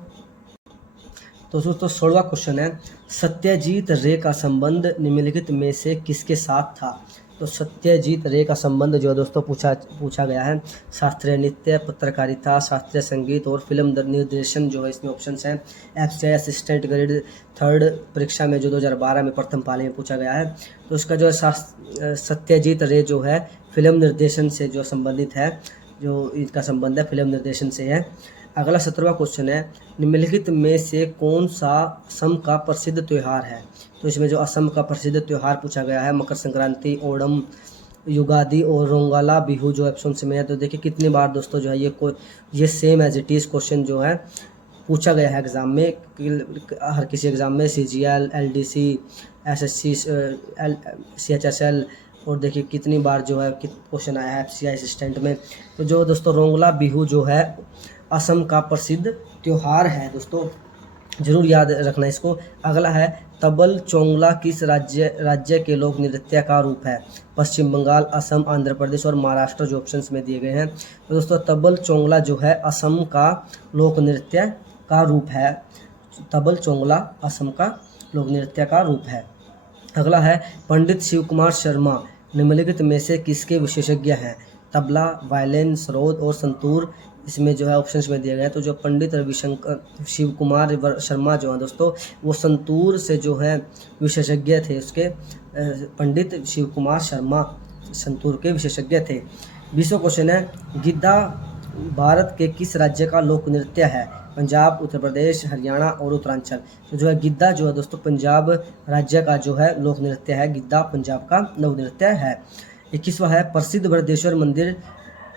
तो दोस्तों 16वां क्वेश्चन है सत्यजीत रे का संबंध निम्नलिखित में से किसके साथ था। तो सत्यजीत रे का संबंध जो है दोस्तों पूछा गया है शास्त्रीय नृत्य, पत्रकारिता, शास्त्रीय संगीत और फिल्म निर्देशन जो है इसमें ऑप्शंस हैं। FCI असिस्टेंट ग्रेड 3 परीक्षा में जो 2012 में प्रथम पाली में पूछा गया है। तो उसका जो है सत्यजीत रे जो है फिल्म निर्देशन से जो संबंधित है, जो इनका संबंध है फिल्म निर्देशन से है। अगला 17वां क्वेश्चन है निम्नलिखित में से कौन सा असम का प्रसिद्ध त्यौहार है। तो इसमें जो असम का प्रसिद्ध त्यौहार पूछा गया है मकर संक्रांति, ओणम, युगादि और रोंगाला बिहू जो ऑप्शन में है। तो देखिए कितनी बार दोस्तों जो है ये same as it is question जो है पूछा गया है एग्ज़ाम में, हर किसी एग्ज़ाम में CGL, LDC, SSC, CHSL। और देखिए कितनी बार जो है क्वेश्चन आया है FCI असिस्टेंट में। तो जो दोस्तों रोंगला बिहू जो है असम का प्रसिद्ध त्यौहार है, दोस्तों जरूर याद रखना इसको। अगला है तबल चोंगला किस राज्य के लोक नृत्य का रूप है। पश्चिम बंगाल, असम, आंध्र प्रदेश और महाराष्ट्र जो ऑप्शंस में दिए गए हैं। तो दोस्तों तबल चोंगला जो है असम का लोक नृत्य का रूप है। तबल चोंगला असम का लोक नृत्य का रूप है। अगला है पंडित शिव कुमार शर्मा निम्नलिखित में से किसके विशेषज्ञ हैं। तबला, वायलिन, सरोद और संतूर इसमें जो है ऑप्शंस में दिया गया है। तो जो पंडित रविशंकर शिव कुमार शर्मा जो है दोस्तों वो संतूर से जो है विशेषज्ञ थे, उसके पंडित शिव कुमार शर्मा संतूर के विशेषज्ञ थे। 20वां क्वेश्चन है गिद्धा भारत के किस राज्य का लोक नृत्य है। पंजाब, उत्तर प्रदेश, हरियाणा और उत्तरांचल। तो जो है गिद्धा जो है दोस्तों पंजाब राज्य का जो है लोक नृत्य है, गिद्धा पंजाब का लोक नृत्य है। 21वां है प्रसिद्ध बृहदेश्वर मंदिर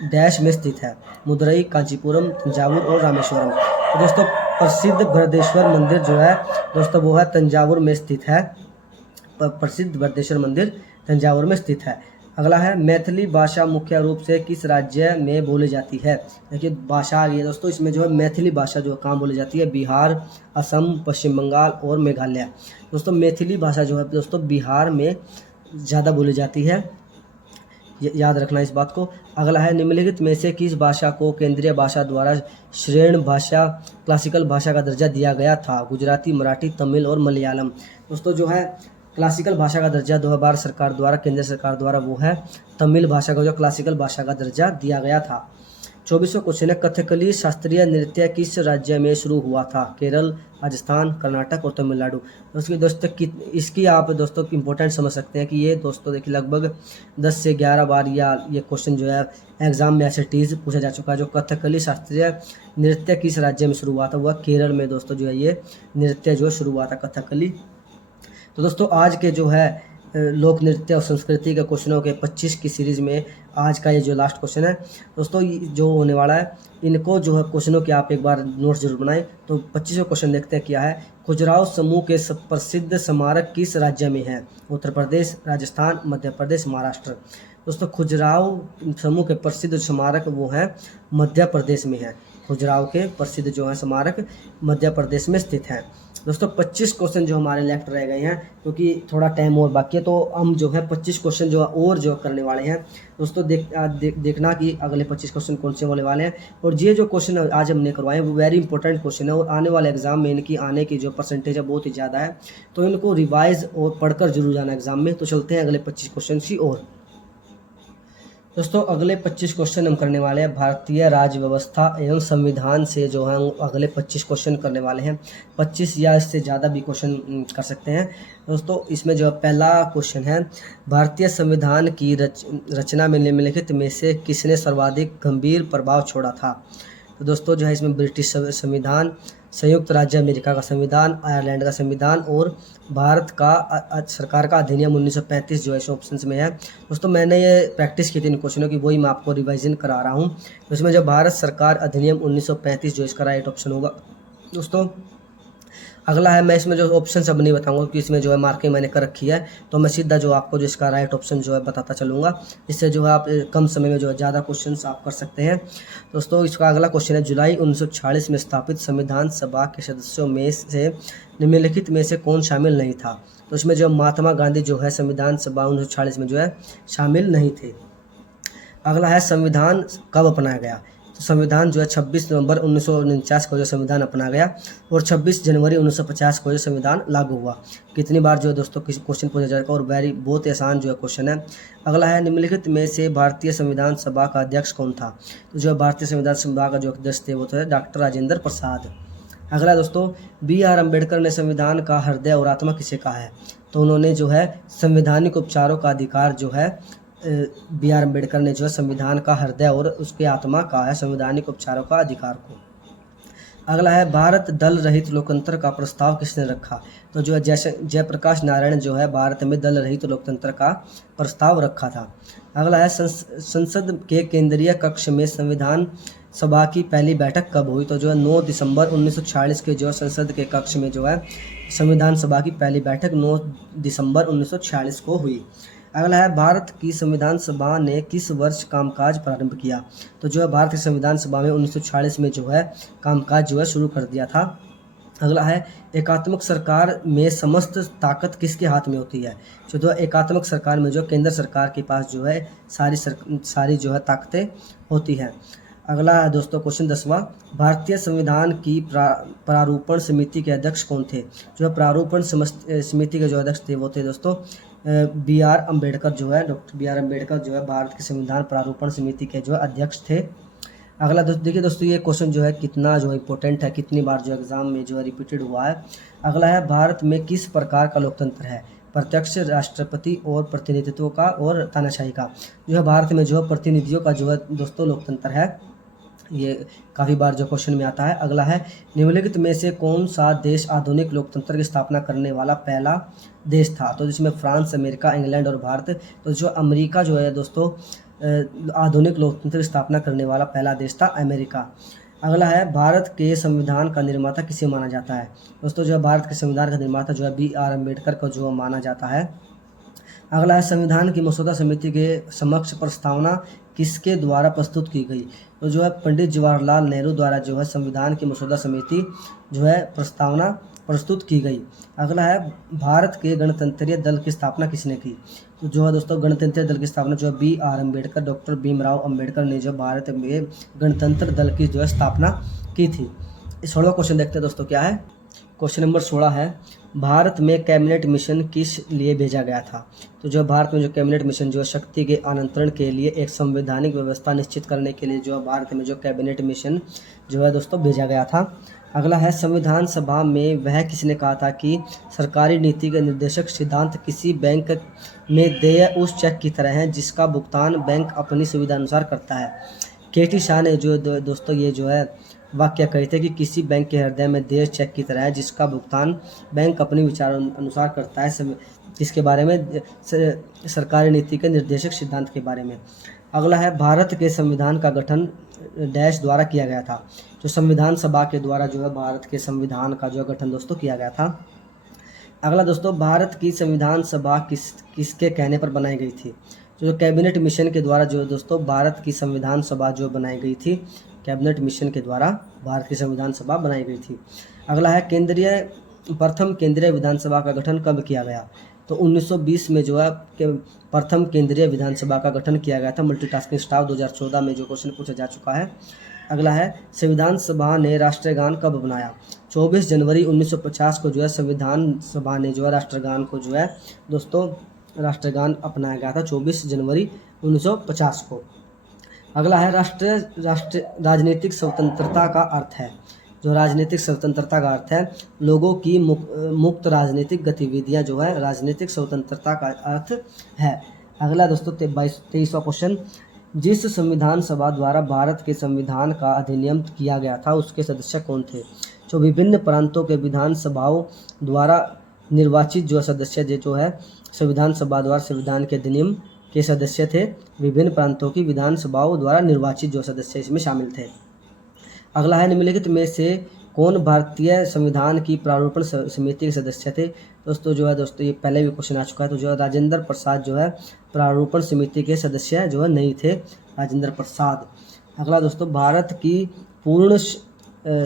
डैश में स्थित है। मदुरई, कांचीपुरम, तंजावुर और रामेश्वरम। तो दोस्तों प्रसिद्ध बृहदेश्वर मंदिर जो है दोस्तों वो है तंजावुर में स्थित है। प्रसिद्ध बृहदेश्वर मंदिर तंजावुर में स्थित है। अगला है मैथिली भाषा मुख्य रूप से किस राज्य में बोली जाती है। देखिए भाषा आ गई है दोस्तों, इसमें जो है मैथिली भाषा जो कहाँ बोली जाती है, बिहार, असम, पश्चिम बंगाल और मेघालय। दोस्तों मैथिली भाषा जो है दोस्तों बिहार में ज़्यादा बोली जाती है, याद रखना इस बात को। अगला है निम्नलिखित में से किस भाषा को केंद्रीय भाषा द्वारा श्रेणी भाषा क्लासिकल भाषा का दर्जा दिया गया था। गुजराती, मराठी, तमिल और मलयालम। दोस्तों जो है क्लासिकल भाषा का दर्जा भारत सरकार द्वारा, केंद्र सरकार द्वारा वो है तमिल भाषा को जो क्लासिकल भाषा का दर्जा दिया गया था। 24वां क्वेश्चन है कथकली शास्त्रीय नृत्य किस राज्य में शुरू हुआ था। केरल, राजस्थान, कर्नाटक और तमिलनाडु। दोस्तों इसकी आप दोस्तों इंपॉर्टेंट समझ सकते हैं कि ये दोस्तों देखिए लगभग 10 से 11 बार या ये क्वेश्चन जो है एग्जाम में ऐसे टीज पूछा जा चुका है। जो कथकली शास्त्रीय नृत्य किस राज्य में शुरू हुआ था, वह केरल में दोस्तों जो है ये नृत्य जो शुरू हुआ था कथकली। तो दोस्तों आज के जो है लोक नृत्य और संस्कृति के क्वेश्चनों के 25 की सीरीज़ में आज का ये जो लास्ट क्वेश्चन है दोस्तों जो होने वाला है, इनको जो है क्वेश्चनों के आप एक बार नोट्स जरूर बनाएं। तो 25वां क्वेश्चन देखते हैं क्या है। खजुराहो समूह के प्रसिद्ध स्मारक किस राज्य में है। उत्तर प्रदेश, राजस्थान, मध्य प्रदेश, महाराष्ट्र। दोस्तों खजुराहो समूह के प्रसिद्ध स्मारक वो हैं मध्य प्रदेश में है। खजुराहो के प्रसिद्ध जो है स्मारक मध्य प्रदेश में स्थित हैं। दोस्तों 25 क्वेश्चन जो हमारे लेफ्ट रह गए हैं क्योंकि थोड़ा टाइम और बाकी है, तो हम जो है 25 क्वेश्चन जो और जो करने वाले हैं। दोस्तों देखना कि अगले 25 क्वेश्चन कौन से होने वाले हैं। और ये जो क्वेश्चन आज हमने करवाए वो वेरी इंपॉर्टेंट क्वेश्चन है और आने वाले एग्जाम में इनकी आने की जो परसेंटेज है बहुत ही ज़्यादा है, तो इनको रिवाइज और पढ़कर जरूर जाना एग्जाम में। तो चलते हैं अगले 25 क्वेश्चन की ओर। दोस्तों अगले 25 क्वेश्चन हम करने वाले हैं भारतीय राज्य व्यवस्था एवं संविधान से जो है अगले 25 क्वेश्चन करने वाले हैं। 25 या इससे ज़्यादा भी क्वेश्चन कर सकते हैं। दोस्तों इसमें जो पहला क्वेश्चन है भारतीय संविधान की रचना में निम्नलिखित में से किसने सर्वाधिक गंभीर प्रभाव छोड़ा था। तो दोस्तों जो है इसमें ब्रिटिश संविधान, संयुक्त राज्य अमेरिका का संविधान, आयरलैंड का संविधान और भारत का सरकार का अधिनियम 1935 जो है ऑप्शंस में है। दोस्तों मैंने ये प्रैक्टिस की थी इन क्वेश्चनों की, वही मैं आपको रिवाइजन करा रहा हूँ। तो इसमें जो भारत सरकार अधिनियम 1935 जो इसका राइट ऑप्शन होगा। दोस्तों अगला है, मैं इसमें जो ऑप्शन सब नहीं बताऊंगा क्योंकि इसमें जो है मार्किंग मैंने कर रखी है, तो मैं सीधा जो आपको जो इसका राइट ऑप्शन जो है बताता चलूँगा। इससे जो है आप कम समय में जो है ज़्यादा क्वेश्चंस आप कर सकते हैं। दोस्तों इसका अगला क्वेश्चन है जुलाई 1946 में स्थापित संविधान सभा के सदस्यों में से निम्नलिखित में से कौन शामिल नहीं था। तो इसमें जो महात्मा गांधी जो है संविधान सभा 1946 में जो है शामिल नहीं थे। अगला है संविधान कब अपनाया गया। तो संविधान जो है 26 नवंबर 1949 को जो संविधान अपना गया और 26 जनवरी 1950 को जो संविधान लागू हुआ। कितनी बार जो है दोस्तों किसी क्वेश्चन पूछा जाएगा और बहुत ही आसान जो है क्वेश्चन है। अगला है निम्नलिखित में से भारतीय संविधान सभा का अध्यक्ष कौन था। तो जो भारतीय संविधान सभा का जो अध्यक्ष थे वो थे डॉक्टर राजेंद्र प्रसाद। अगला दोस्तों BR अम्बेडकर ने संविधान का हृदय और आत्मा किसे कहा है। तो उन्होंने जो है संवैधानिक उपचारों का अधिकार जो है BR अम्बेडकर ने जो है संविधान का हृदय और उसके आत्मा का है संवैधानिक उपचारों का अधिकार को। अगला है भारत दल रहित लोकतंत्र का प्रस्ताव किसने रखा। तो जो है जयप्रकाश नारायण जो है भारत में दल रहित लोकतंत्र का प्रस्ताव रखा था। अगला है संसद के केंद्रीय कक्ष में संविधान सभा की पहली बैठक कब हुई। तो जो है 9 दिसंबर 1946 के जो संसद के कक्ष में जो है संविधान सभा की पहली बैठक 9 दिसंबर 1946 को हुई। अगला है भारत की संविधान सभा ने किस वर्ष कामकाज प्रारंभ किया। तो जो है भारत की संविधान सभा में 1946 में जो है कामकाज जो है शुरू कर दिया था। अगला है एकात्मक सरकार में समस्त ताकत किसके हाथ में होती है। जो एकात्मक सरकार में जो केंद्र सरकार के पास जो है सारी जो है ताकतें होती हैं। अगला है दोस्तों क्वेश्चन 10वां भारतीय संविधान की प्रारूपण समिति के अध्यक्ष कौन थे। जो है प्रारूपण समिति के जो अध्यक्ष थे वो थे दोस्तों BR अम्बेडकर जो है डॉक्टर BR अम्बेडकर जो है भारत के संविधान प्रारूपण समिति के जो अध्यक्ष थे। अगला देखिए दोस्तों ये क्वेश्चन जो है कितना जो इंपॉर्टेंट है, कितनी बार जो एग्जाम में जो है रिपीटेड हुआ है। अगला है भारत में किस प्रकार का लोकतंत्र है। प्रत्यक्ष राष्ट्रपति और प्रतिनिधित्व का और तानाशाही का। जो है भारत में जो है प्रतिनिधियों का जो है दोस्तों लोकतंत्र है, ये काफ़ी बार जो क्वेश्चन में आता है। अगला है निम्नलिखित में से कौन सा देश आधुनिक लोकतंत्र की स्थापना करने वाला पहला देश था। तो जिसमें फ्रांस, अमेरिका, इंग्लैंड और भारत। तो जो अमेरिका जो है दोस्तों आधुनिक लोकतंत्र की स्थापना करने वाला पहला देश था अमेरिका। अगला है भारत के संविधान का निर्माता किसे माना जाता है। दोस्तों जो है भारत के संविधान का निर्माता जो है BR अम्बेडकर को जो माना जाता है। अगला है संविधान की मसौदा समिति के समक्ष प्रस्तावना किसके द्वारा प्रस्तुत की गई? तो जो है पंडित जवाहरलाल नेहरू द्वारा जो है संविधान की मसौदा समिति जो है प्रस्तावना प्रस्तुत की गई। अगला है भारत के गणतंत्रीय दल की स्थापना किसने की? तो जो है दोस्तों गणतंत्रीय दल की स्थापना जो है B.R. अम्बेडकर, डॉक्टर भीमराव अम्बेडकर ने जो भारत में गणतंत्र दल की जो है स्थापना की थी। 16वां क्वेश्चन देखते हैं दोस्तों क्या है। क्वेश्चन नंबर 16 है भारत में कैबिनेट मिशन किस लिए भेजा गया था? तो जो भारत में जो कैबिनेट मिशन जो शक्ति के आनंतरण के लिए एक संवैधानिक व्यवस्था निश्चित करने के लिए जो भारत में जो कैबिनेट मिशन जो है दोस्तों भेजा गया था। अगला है संविधान सभा में वह किसने कहा था कि सरकारी नीति के निर्देशक सिद्धांत किसी बैंक में देय उस चेक की तरह है जिसका भुगतान बैंक अपनी सुविधा अनुसार करता है। KT शाह ने जो दोस्तों ये जो है वाक्य कहते कि किसी बैंक के हृदय में देय चेक की तरह है जिसका भुगतान बैंक अपने विचार अनुसार करता है। इसके बारे में सरकारी नीति के निर्देशक सिद्धांत के बारे में। अगला है भारत के संविधान का गठन डैश द्वारा किया गया था। तो संविधान सभा के द्वारा जो है भारत के संविधान का जो गठन दोस्तों किया गया था। अगला दोस्तों भारत की संविधान सभा किसके कहने पर बनाई गई थी? जो कैबिनेट मिशन के द्वारा जो दोस्तों भारत की संविधान सभा जो बनाई गई थी, कैबिनेट मिशन के द्वारा भारत की संविधान सभा बनाई गई थी। अगला है प्रथम केंद्रीय विधानसभा का गठन कब किया गया? तो 1920 में जो है प्रथम केंद्रीय विधानसभा का गठन किया गया था। मल्टीटास्किंग स्टाफ 2014 में जो क्वेश्चन पूछा जा चुका है। अगला है संविधान सभा ने राष्ट्रीय गान कब बनाया? 24 जनवरी 1950 को जो है संविधान सभा ने जो है राष्ट्रगान को जो है दोस्तों राष्ट्रगान अपनाया गया था 24 जनवरी 1950 को। अगला है राजनीतिक स्वतंत्रता का अर्थ है। जो राजनीतिक स्वतंत्रता का अर्थ है लोगों की मुक्त राजनीतिक गतिविधियां जो है राजनीतिक स्वतंत्रता का अर्थ है। अगला दोस्तों 23वां क्वेश्चन, जिस संविधान सभा द्वारा भारत के संविधान का अधिनियम किया गया था उसके सदस्य कौन थे? जो विभिन्न प्रांतों के विधान सभाओं द्वारा निर्वाचित जो सदस्य जो है संविधान सभा द्वारा संविधान के अधिनियम के सदस्य थे। विभिन्न प्रांतों की विधान सभाओं द्वारा निर्वाचित जो सदस्य इसमें शामिल थे। अगला है निम्नलिखित में से कौन भारतीय संविधान की प्रारूपण समिति के सदस्य थे? दोस्तों जो है दोस्तों ये पहले भी क्वेश्चन आ चुका है। तो जो राजेंद्र प्रसाद जो है प्रारूपण समिति के सदस्य जो है नहीं थे, राजेंद्र प्रसाद। अगला दोस्तों भारत की पूर्ण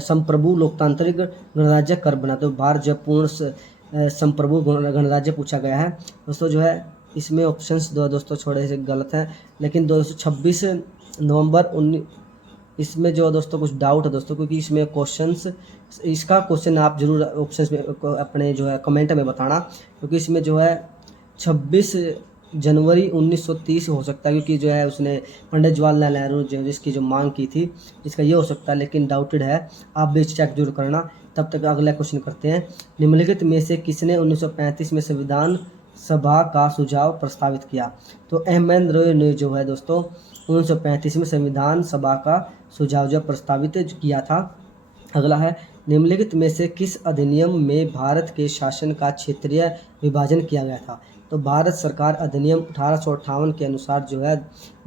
संप्रभु लोकतांत्रिक गणराज्य कब बना? तो भारत जो पूर्ण संप्रभु गणराज्य पूछा गया है दोस्तों। जो है इसमें ऑप्शंस दोस्तों थोड़े से गलत हैं, लेकिन 26 नवंबर 19 इसमें जो दोस्तों कुछ डाउट है दोस्तों, क्योंकि इसमें इसका क्वेश्चन आप जरूर ऑप्शंस में अपने जो है कमेंट में बताना, क्योंकि इसमें जो है 26 जनवरी 1930 हो सकता है, क्योंकि जो है उसने पंडित जवाहरलाल नेहरू जिसकी जो मांग की थी इसका ये हो सकता है, लेकिन डाउटेड है। आप भी चेक जरूर करना। तब तक अगला क्वेश्चन करते हैं। निम्नलिखित में से किसने 1935 में संविधान सभा का सुझाव प्रस्तावित किया? तो अहमद रॉय ने जो है दोस्तों 1935 में संविधान सभा का सुझाव जो प्रस्तावित किया था। अगला है निम्नलिखित में से किस अधिनियम में भारत के शासन का क्षेत्रीय विभाजन किया गया था? तो भारत सरकार अधिनियम 1858 के अनुसार जो है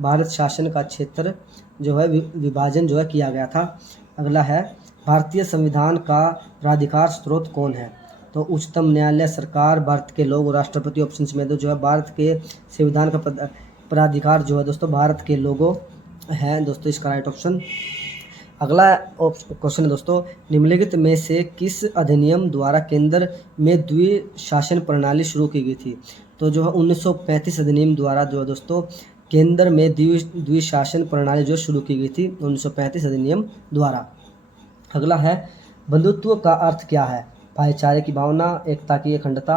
भारत शासन का क्षेत्र जो है विभाजन जो है किया गया था। अगला है भारतीय संविधान का प्राधिकार स्रोत कौन है? तो उच्चतम न्यायालय, सरकार, भारत के लोग, राष्ट्रपति। ऑप्शंस में तो जो है भारत के संविधान का प्राधिकार जो है दोस्तों भारत के लोगों हैं दोस्तों, इसका राइट ऑप्शन। अगला क्वेश्चन है दोस्तों, निम्नलिखित में से किस अधिनियम द्वारा केंद्र में द्विशासन प्रणाली शुरू की गई थी? तो जो है 1935 अधिनियम द्वारा जो है दोस्तों केंद्र में द्विशासन प्रणाली जो शुरू की गई थी 1935 अधिनियम द्वारा। अगला है बंधुत्व का अर्थ क्या है? भाईचारे की भावना, एकता की अखंडता,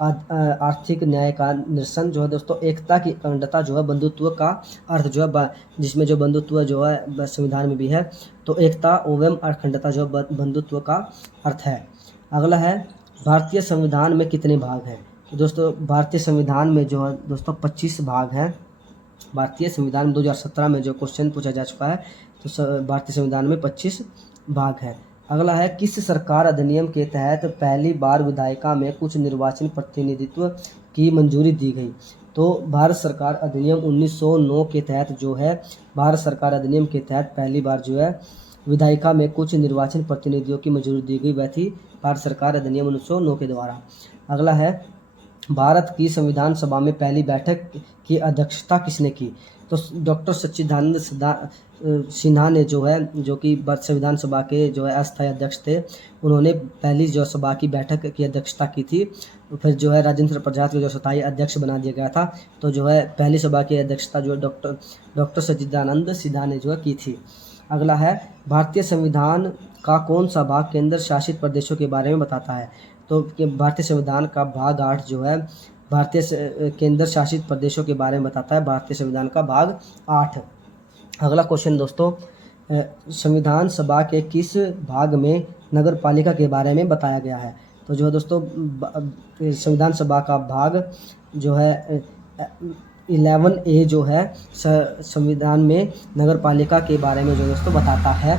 आर्थिक न्याय का निरसन। जो है दोस्तों एकता की अखंडता जो है बंधुत्व का अर्थ जो है, जिसमें जो बंधुत्व जो है संविधान में भी है, तो एकता एवं अखंडता जो बंधुत्व का अर्थ है। अगला है भारतीय संविधान में कितने भाग हैं? तो दोस्तों भारतीय संविधान में जो है दोस्तों 25 भाग हैं। भारतीय संविधान में 2017 में जो क्वेश्चन पूछा जा चुका है, तो भारतीय संविधान में 25 भाग है। अगला है किस सरकार अधिनियम के तहत पहली बार विधायिका में कुछ निर्वाचन प्रतिनिधित्व की मंजूरी दी गई? तो भारत सरकार अधिनियम 1909 के तहत जो है भारत सरकार अधिनियम के तहत पहली बार जो है विधायिका में कुछ निर्वाचन प्रतिनिधियों की मंजूरी दी गई, वह थी भारत सरकार अधिनियम 1909 के द्वारा। अगला है भारत की संविधान सभा में पहली बैठक की अध्यक्षता किसने की? तो डॉक्टर सच्चिदानंद सिन्हा ने जो है, जो कि संविधान सभा के जो है अस्थायी अध्यक्ष थे, उन्होंने पहली जो सभा की बैठक की अध्यक्षता की थी। फिर जो है राजेंद्र प्रसाद को जो स्थायी अध्यक्ष बना दिया गया था। तो जो है पहली सभा की अध्यक्षता जो डॉक्टर सच्चिदानंद सिन्हा ने जो है की थी। अगला है, भारतीय संविधान का कौन सा भाग केंद्र शासित प्रदेशों के बारे में बताता है? तो भारतीय संविधान का भाग 8 जो है भारतीय केंद्र शासित प्रदेशों के बारे में बताता है, भारतीय संविधान का भाग 8। अगला क्वेश्चन दोस्तों, संविधान सभा के किस भाग में नगर पालिका के बारे में बताया गया है? तो जो है दोस्तों संविधान सभा का भाग जो है 11A जो है संविधान में नगर पालिका के बारे में जो दोस्तों बताता है।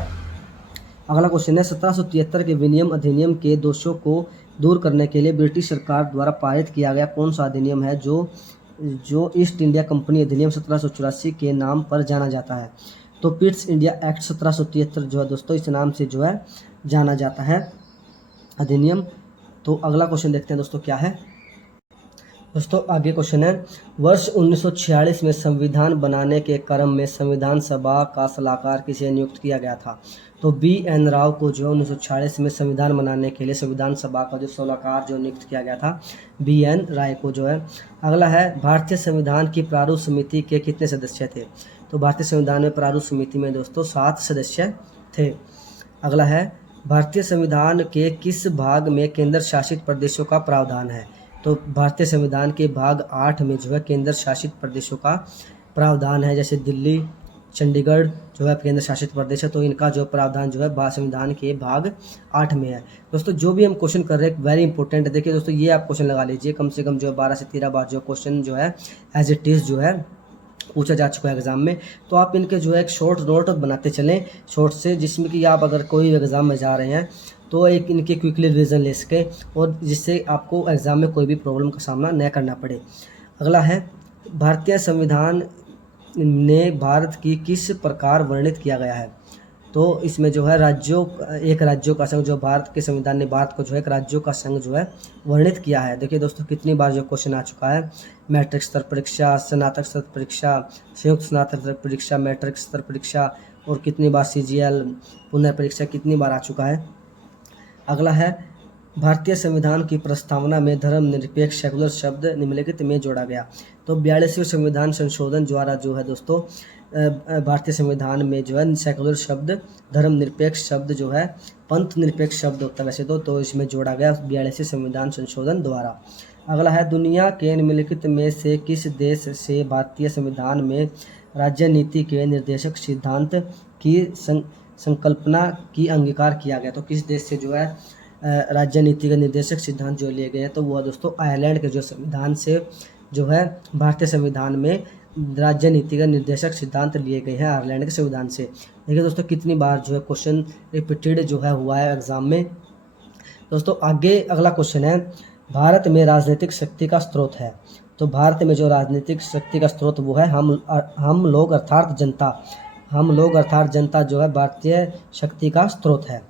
अगला क्वेश्चन है, 1773 के विनियम अधिनियम के दोषों को दूर करने के लिए ब्रिटिश सरकार द्वारा पारित किया गया कौन सा अधिनियम है जो ईस्ट इंडिया कंपनी अधिनियम 1784 के नाम पर जाना जाता है? तो पिट्स इंडिया एक्ट 1773 जो है दोस्तों इस नाम से जो है जाना जाता है अधिनियम। तो अगला क्वेश्चन देखते हैं दोस्तों क्या है। दोस्तों आगे क्वेश्चन है, वर्ष 1946 में संविधान बनाने के क्रम में संविधान सभा का सलाहकार किसे नियुक्त किया गया था? तो BN राव को जो 1946 में संविधान बनाने के लिए संविधान सभा का जो सलाहकार जो नियुक्त किया गया था, BN राय को जो है। अगला है, भारतीय संविधान की प्रारूप समिति के कितने सदस्य थे? तो भारतीय संविधान में प्रारूप समिति में दोस्तों 7 सदस्य थे। अगला है, भारतीय संविधान के किस भाग में केंद्र शासित प्रदेशों का प्रावधान है? तो भारतीय संविधान के भाग 8 में जो है केंद्र शासित प्रदेशों का प्रावधान है, जैसे दिल्ली, चंडीगढ़ जो है केंद्र शासित प्रदेश है, तो इनका जो प्रावधान जो है संविधान के भाग 8 में है। दोस्तों जो भी हम क्वेश्चन कर रहे हैं वेरी इंपॉर्टेंट, देखिए दोस्तों ये आप क्वेश्चन लगा लीजिए, कम से कम जो है 12 से 13 बार जो क्वेश्चन जो है एज इट इज़ जो है पूछा जा चुका है एग्जाम में। तो आप इनके जो है एक शॉर्ट नोट बनाते चलें शॉर्ट से, जिसमें कि आप अगर कोई एग्ज़ाम में जा रहे हैं तो एक इनके क्विकली रिवीजन ले सकें और जिससे आपको एग्ज़ाम में कोई भी प्रॉब्लम का सामना न करना पड़े। अगला है, भारतीय संविधान ने भारत की किस प्रकार वर्णित किया गया है? तो इसमें जो है एक राज्यों का संघ, जो भारत के संविधान ने भारत को जो है एक राज्यों का संघ जो है वर्णित किया है। देखिए दोस्तों कितनी बार जो क्वेश्चन आ चुका है, मैट्रिक स्तर परीक्षा, स्नातक स्तर परीक्षा, संयुक्त स्नातक स्तर परीक्षा, मैट्रिक स्तर परीक्षा और कितनी बार CGL पुनर्परीक्षा कितनी बार आ चुका है। अगला है, भारतीय संविधान की प्रस्तावना में धर्मनिरपेक्ष सेकुलर शब्द निम्नलिखित में जोड़ा गया। तो 42वें संविधान संशोधन द्वारा जो है दोस्तों भारतीय संविधान में जो है सेकुलर शब्द, धर्मनिरपेक्ष शब्द जो है पंथ निरपेक्ष शब्द होता है वैसे तो इसमें जोड़ा गया 42वें संविधान संशोधन द्वारा। अगला है, दुनिया के निम्नलिखित में से किस देश से भारतीय संविधान में राज्य नीति के निर्देशक सिद्धांत की संकल्पना की अंगीकार किया गया? तो किस देश से जो है राज्य नीति के निर्देशक सिद्धांत जो लिए गए हैं? तो वह दोस्तों आयरलैंड के जो संविधान से जो है भारतीय संविधान में राज्य नीति का निर्देशक सिद्धांत लिए गए हैं आयरलैंड के संविधान से। देखिए दोस्तों कितनी बार जो है क्वेश्चन रिपीटेड जो है हुआ है एग्जाम में। दोस्तों आगे अगला क्वेश्चन है, भारत में राजनीतिक शक्ति का स्रोत है। तो भारत में जो राजनीतिक शक्ति का स्रोत वो है हम लोग अर्थात जनता। हम लोग अर्थात जनता जो है भारतीय शक्ति का स्रोत है।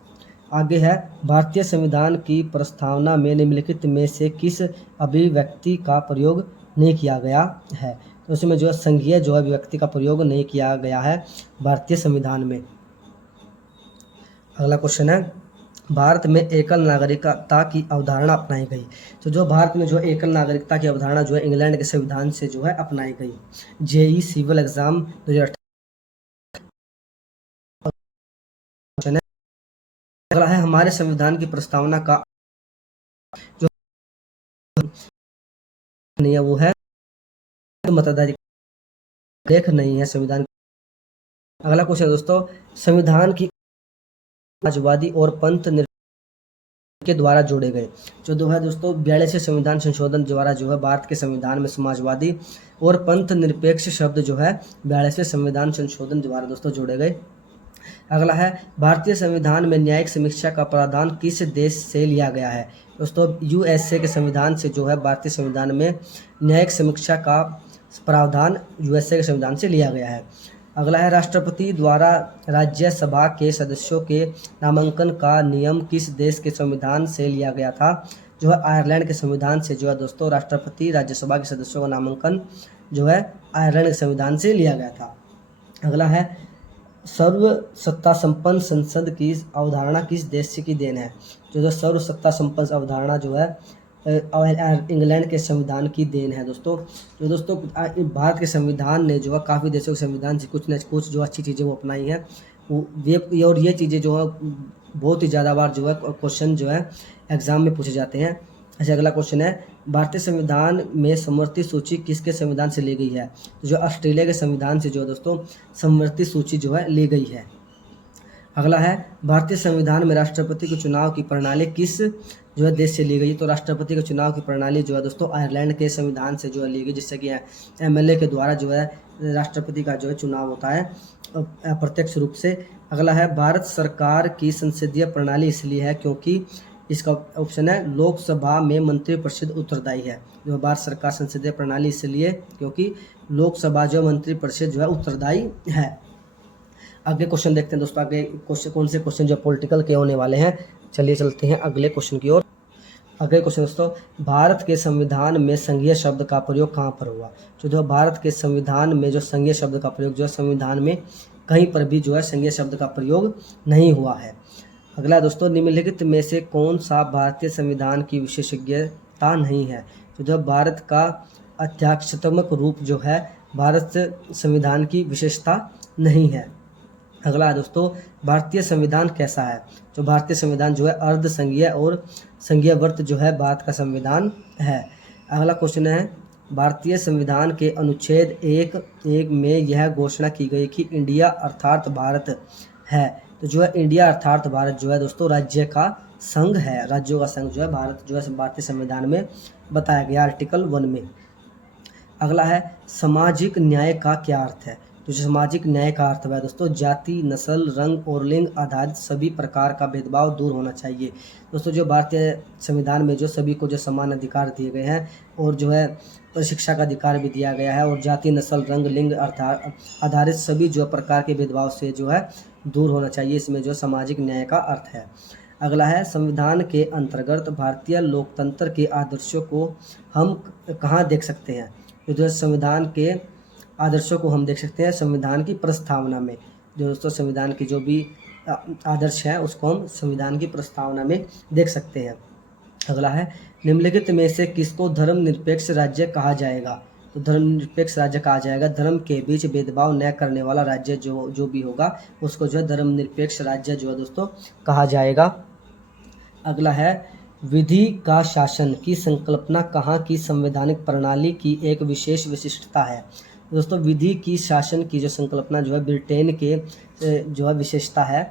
आगे है, भारतीय संविधान की प्रस्तावना में निम्नलिखित में से किस अभिव्यक्ति का प्रयोग नहीं किया गया है? तो उसमें जो है संघीय जो है अभिव्यक्ति का प्रयोग नहीं किया गया है भारतीय संविधान में। अगला क्वेश्चन है, भारत में एकल नागरिकता की अवधारणा अपनाई गई। तो जो भारत में जो एकल नागरिकता की अवधारणा जो है इंग्लैंड के संविधान से जो है अपनाई गई। JEE civil exam 2018। अगला है, हमारे संविधान की प्रस्तावना का जो नहीं है वो है मताधिकार नहीं है संविधान। अगला क्वेश्चन दोस्तों, संविधान की समाजवादी और पंथ के द्वारा जोड़े गए। जो है दोस्तों 42वें संविधान संशोधन द्वारा जो है भारत के संविधान में समाजवादी और पंथ निरपेक्ष शब्द जो है 42वें संविधान संशोधन द्वारा दोस्तों जोड़े गए। अगला है, भारतीय संविधान में न्यायिक समीक्षा का प्रावधान किस देश से लिया गया है? दोस्तों USA के संविधान से जो है भारतीय संविधान में न्यायिक समीक्षा का प्रावधान USA के संविधान से लिया गया है। अगला है, राष्ट्रपति द्वारा राज्यसभा के सदस्यों के नामांकन का नियम किस देश के संविधान से लिया गया था? जो है आयरलैंड के संविधान से जो है दोस्तों राष्ट्रपति राज्यसभा के सदस्यों का नामांकन जो है आयरलैंड के संविधान से लिया गया था। अगला है सर्व सत्ता संपन्न संसद की अवधारणा किस देश की देन है। जो सर्व सत्ता संपन्न अवधारणा जो है इंग्लैंड के संविधान की देन है दोस्तों। जो दोस्तों भारत के संविधान ने जो है काफ़ी देशों के संविधान से कुछ न कुछ जो अच्छी चीज़ें वो अपनाई हैं, और ये चीज़ें जो है बहुत ही ज़्यादा बार जो है क्वेश्चन जो है एग्जाम में पूछे जाते हैं। अच्छा, अगला क्वेश्चन है भारतीय संविधान में समवर्ती सूची किसके संविधान से ली गई है। जो ऑस्ट्रेलिया के संविधान से जो है दोस्तों समवर्ती सूची जो है ली गई है। अगला है भारतीय संविधान में राष्ट्रपति के चुनाव की प्रणाली किस जो है देश से ली गई। तो राष्ट्रपति के चुनाव की प्रणाली जो है दोस्तों आयरलैंड के संविधान से जो है ली गई, जिससे कि एमएलए के द्वारा जो है राष्ट्रपति का जो है चुनाव होता है अप्रत्यक्ष रूप से। अगला है भारत सरकार की संसदीय प्रणाली इसलिए है क्योंकि, इसका ऑप्शन है लोकसभा में मंत्रिपरिषद उत्तरदायी है। जो भारत सरकार संसदीय प्रणाली इसलिए क्योंकि लोकसभा जो मंत्रिपरिषद जो है उत्तरदायी है। अगले क्वेश्चन देखते हैं दोस्तों, आगे क्वेश्चन कौन से क्वेश्चन जो पॉलिटिकल के होने वाले हैं। चलिए चलते हैं अगले क्वेश्चन की ओर। अगले क्वेश्चन दोस्तों, भारत के संविधान में संघीय शब्द का प्रयोग कहाँ पर हुआ। जो भारत के संविधान में जो संघीय शब्द का प्रयोग जो है संविधान में कहीं पर भी जो है संघीय शब्द का प्रयोग नहीं हुआ है। अगला दोस्तों, निम्नलिखित में से कौन सा भारतीय संविधान की विशेषज्ञता नहीं है। जो भारत का अध्यात्मक रूप जो है भारत संविधान की विशेषता नहीं है। अगला दोस्तों, भारतीय संविधान कैसा है। जो भारतीय संविधान जो है अर्ध संघीय और संघीयवर्त जो है भारत का संविधान है। अगला क्वेश्चन है भारतीय संविधान के अनुच्छेद 1 में यह घोषणा की गई कि इंडिया अर्थात भारत है। तो जो है इंडिया अर्थात भारत जो है दोस्तों राज्य का संघ है, राज्यों का संघ जो है भारत जो है भारतीय संविधान में बताया गया आर्टिकल 1 में। अगला है सामाजिक न्याय का क्या अर्थ है। तो सामाजिक न्याय का अर्थ है दोस्तों जाति, नस्ल, रंग और लिंग आधारित सभी प्रकार का भेदभाव दूर होना चाहिए। दोस्तों जो भारतीय संविधान में जो सभी को जो समान अधिकार दिए गए हैं और जो है शिक्षा का अधिकार भी दिया गया है, और जाति, नस्ल, रंग, लिंग आधारित सभी जो प्रकार के भेदभाव से जो है दूर होना चाहिए। इसमें जो सामाजिक न्याय का अर्थ है। अगला है संविधान के अंतर्गत भारतीय लोकतंत्र के आदर्शों को हम कहाँ देख सकते हैं। जो संविधान के आदर्शों को हम देख सकते हैं संविधान की प्रस्तावना में। जो दोस्तों संविधान की जो भी आदर्श है उसको हम संविधान की प्रस्तावना में देख सकते हैं। अगला है निम्नलिखित में से किसको धर्मनिरपेक्ष राज्य कहा जाएगा। तो धर्मनिरपेक्ष राज्य कहा जाएगा धर्म के बीच भेदभाव न करने वाला राज्य जो भी होगा उसको जो है धर्मनिरपेक्ष राज्य जो है दोस्तों कहा जाएगा। अगला है विधि का शासन की संकल्पना कहाँ की संवैधानिक प्रणाली की एक विशेष विशिष्टता है। दोस्तों विधि की शासन की जो संकल्पना जो है ब्रिटेन के जो है विशेषता है।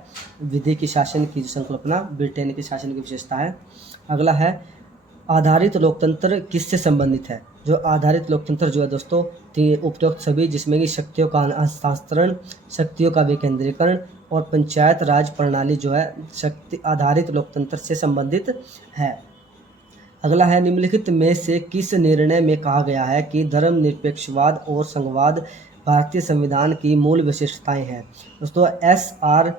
विधि की शासन की जो संकल्पना ब्रिटेन के शासन की विशेषता है। अगला है आधारित लोकतंत्र किससे संबंधित है। जो आधारित लोकतंत्र जो है दोस्तों उपरोक्त सभी जिसमें कि शक्तियों का हस्तांतरण, शक्तियों का विकेंद्रीकरण और पंचायत राज प्रणाली जो है शक्ति आधारित लोकतंत्र से संबंधित है। अगला है निम्नलिखित में से किस निर्णय में कहा गया है कि धर्मनिरपेक्षवाद और संघवाद भारतीय संविधान की मूल विशेषताएं हैं। दोस्तों SR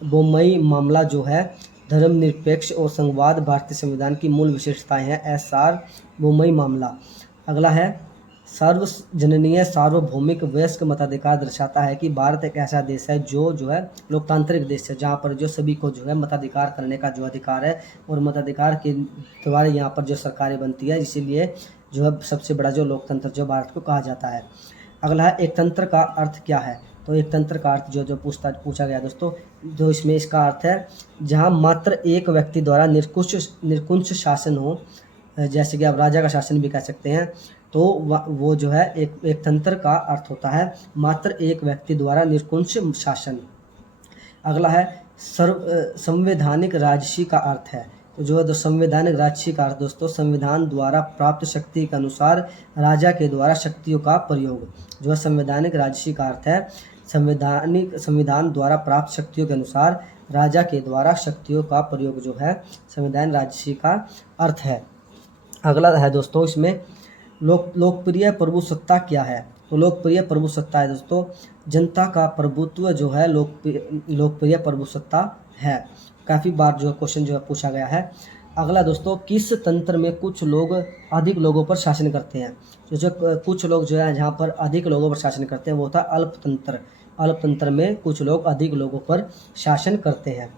बोम्मई मामला जो है धर्मनिरपेक्ष और संघवाद भारतीय संविधान की मूल विशेषताएं हैं, SR बोम्मई मामला। अगला है सार्वजनीय सार्वभौमिक वयस्क मताधिकार दर्शाता है कि भारत एक ऐसा देश है जो है लोकतांत्रिक देश है, जहाँ पर जो सभी को जो है मताधिकार करने का जो अधिकार है और मताधिकार के द्वारा यहाँ पर जो सरकारें बनती है, इसीलिए जो है सबसे बड़ा जो लोकतंत्र जो भारत को कहा जाता है। अगला है एक तंत्र का अर्थ क्या है। तो एक तंत्र का अर्थ जो पूछा गया दोस्तों, जो इसमें इसका अर्थ है जहाँ मात्र एक व्यक्ति द्वारा निरंकुश शासन हो, जैसे कि आप राजा का शासन भी कह सकते हैं, तो वो जो है एक तंत्र का अर्थ होता है मात्र एक व्यक्ति द्वारा निरंकुश शासन। अगला है संवैधानिक राजसी का अर्थ है। तो जो है संवैधानिक राजसी का अर्थ दोस्तों संविधान द्वारा प्राप्त शक्ति के अनुसार राजा के द्वारा शक्तियों का प्रयोग। जो है संवैधानिक राजसी का अर्थ है संविधान द्वारा प्राप्त शक्तियों के अनुसार राजा के द्वारा शक्तियों का प्रयोग जो है संविधान राजसी का अर्थ है। अगला है दोस्तों इसमें लोकप्रिय प्रभुसत्ता क्या है। तो लोकप्रिय प्रभुसत्ता है दोस्तों जनता का प्रभुत्व जो है लोकप्रिय प्रभुसत्ता है। काफ़ी बार जो क्वेश्चन जो है पूछा गया है। अगला दोस्तों, किस तंत्र में कुछ लोग अधिक लोगों पर शासन करते हैं? तो जो कुछ लोग जो है जहाँ पर अधिक लोगों पर शासन करते हैं वो होता है अल्पतंत्र। अल्पतंत्र में कुछ लोग अधिक लोगों पर शासन करते हैं।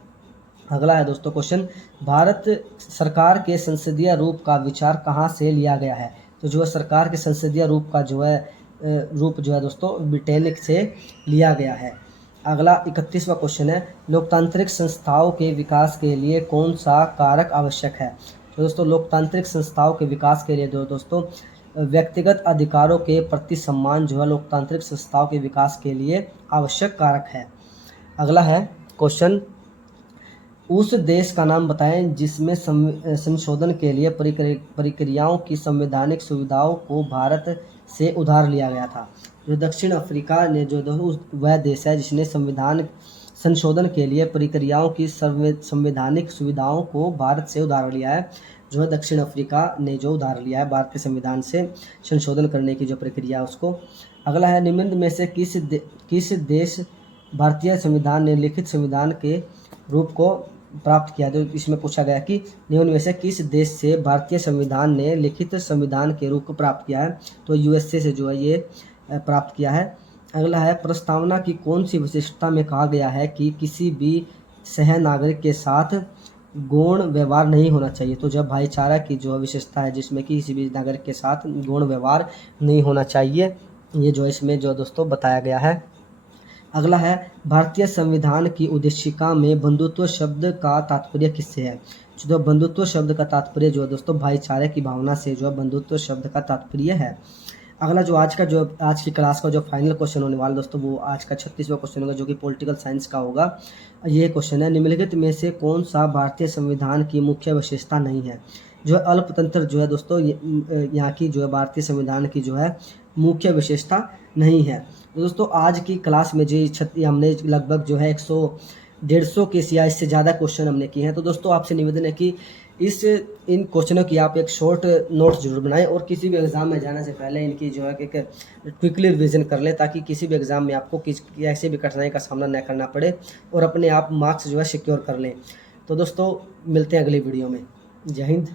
अगला है दोस्तों क्वेश्चन, भारत सरकार के संसदीय रूप का विचार कहाँ से लिया गया है? तो जो है सरकार के संसदीय रूप का जो है रूप जो है दोस्तों ब्रिटेन से लिया गया है। अगला 31वां क्वेश्चन है, लोकतांत्रिक संस्थाओं के विकास के लिए कौन सा कारक आवश्यक है? तो दोस्तों लोकतांत्रिक संस्थाओं के विकास के लिए दोस्तों व्यक्तिगत अधिकारों के प्रति सम्मान जो है लोकतांत्रिक संस्थाओं के विकास के लिए आवश्यक कारक है। अगला है क्वेश्चन, उस देश का नाम बताएं जिसमें संशोधन के लिए प्रक्रियाओं की संवैधानिक सुविधाओं को भारत से उधार लिया गया था। जो दक्षिण अफ्रीका ने जो वह देश है जिसने संविधान संशोधन के लिए प्रक्रियाओं की संवैधानिक सुविधाओं को भारत से उधार लिया है। जो है दक्षिण अफ्रीका ने जो उधार लिया है भारत के संविधान से संशोधन करने की जो प्रक्रिया है उसको। अगला है, निम्न में से किस देश भारतीय संविधान ने लिखित संविधान के रूप को प्राप्त किया? तो इसमें पूछा गया कि निम्न में से किस देश से भारतीय संविधान ने लिखित संविधान के रूप को प्राप्त किया है? तो यूएसए से जो है ये प्राप्त किया है। अगला है, प्रस्तावना की कौन सी विशेषता में कहा गया है कि किसी भी सह नागरिक के साथ गौण व्यवहार नहीं होना चाहिए? तो जब भाईचारा की जो विशेषता है जिसमें कि किसी भी नागरिक के साथ गौण व्यवहार नहीं होना चाहिए, ये जो इसमें जो दोस्तों बताया गया है। अगला है, भारतीय संविधान की उद्देशिका में बंधुत्व शब्द का तात्पर्य किससे है? जो बंधुत्व शब्द का तात्पर्य जो है दोस्तों भाईचारे की भावना से जो है बंधुत्व शब्द का तात्पर्य है। अगला जो आज की क्लास का जो फाइनल क्वेश्चन होने वाला दोस्तों वो आज का 36वां क्वेश्चन होगा जो कि पॉलिटिकल साइंस का होगा। ये क्वेश्चन है, निम्नलिखित में से कौन सा भारतीय संविधान की मुख्य विशेषता नहीं है? जो है अल्पतंत्र जो है दोस्तों यहाँ की जो है भारतीय संविधान की जो है मुख्य विशेषता नहीं है। तो दोस्तों आज की क्लास में जो हमने लगभग जो है 100-150 के या इससे ज़्यादा क्वेश्चन हमने किए हैं। तो दोस्तों आपसे निवेदन है कि इन क्वेश्चनों की आप एक शॉर्ट नोट्स जरूर बनाएं और किसी भी एग्ज़ाम में जाने से पहले इनकी जो है एक क्विकली रिवीजन कर लें ताकि किसी भी एग्ज़ाम में आपको ऐसी भी कठिनाई का सामना न करना पड़े और अपने आप मार्क्स जो है सिक्योर कर लें। तो दोस्तों मिलते हैं अगली वीडियो में। जय हिंद।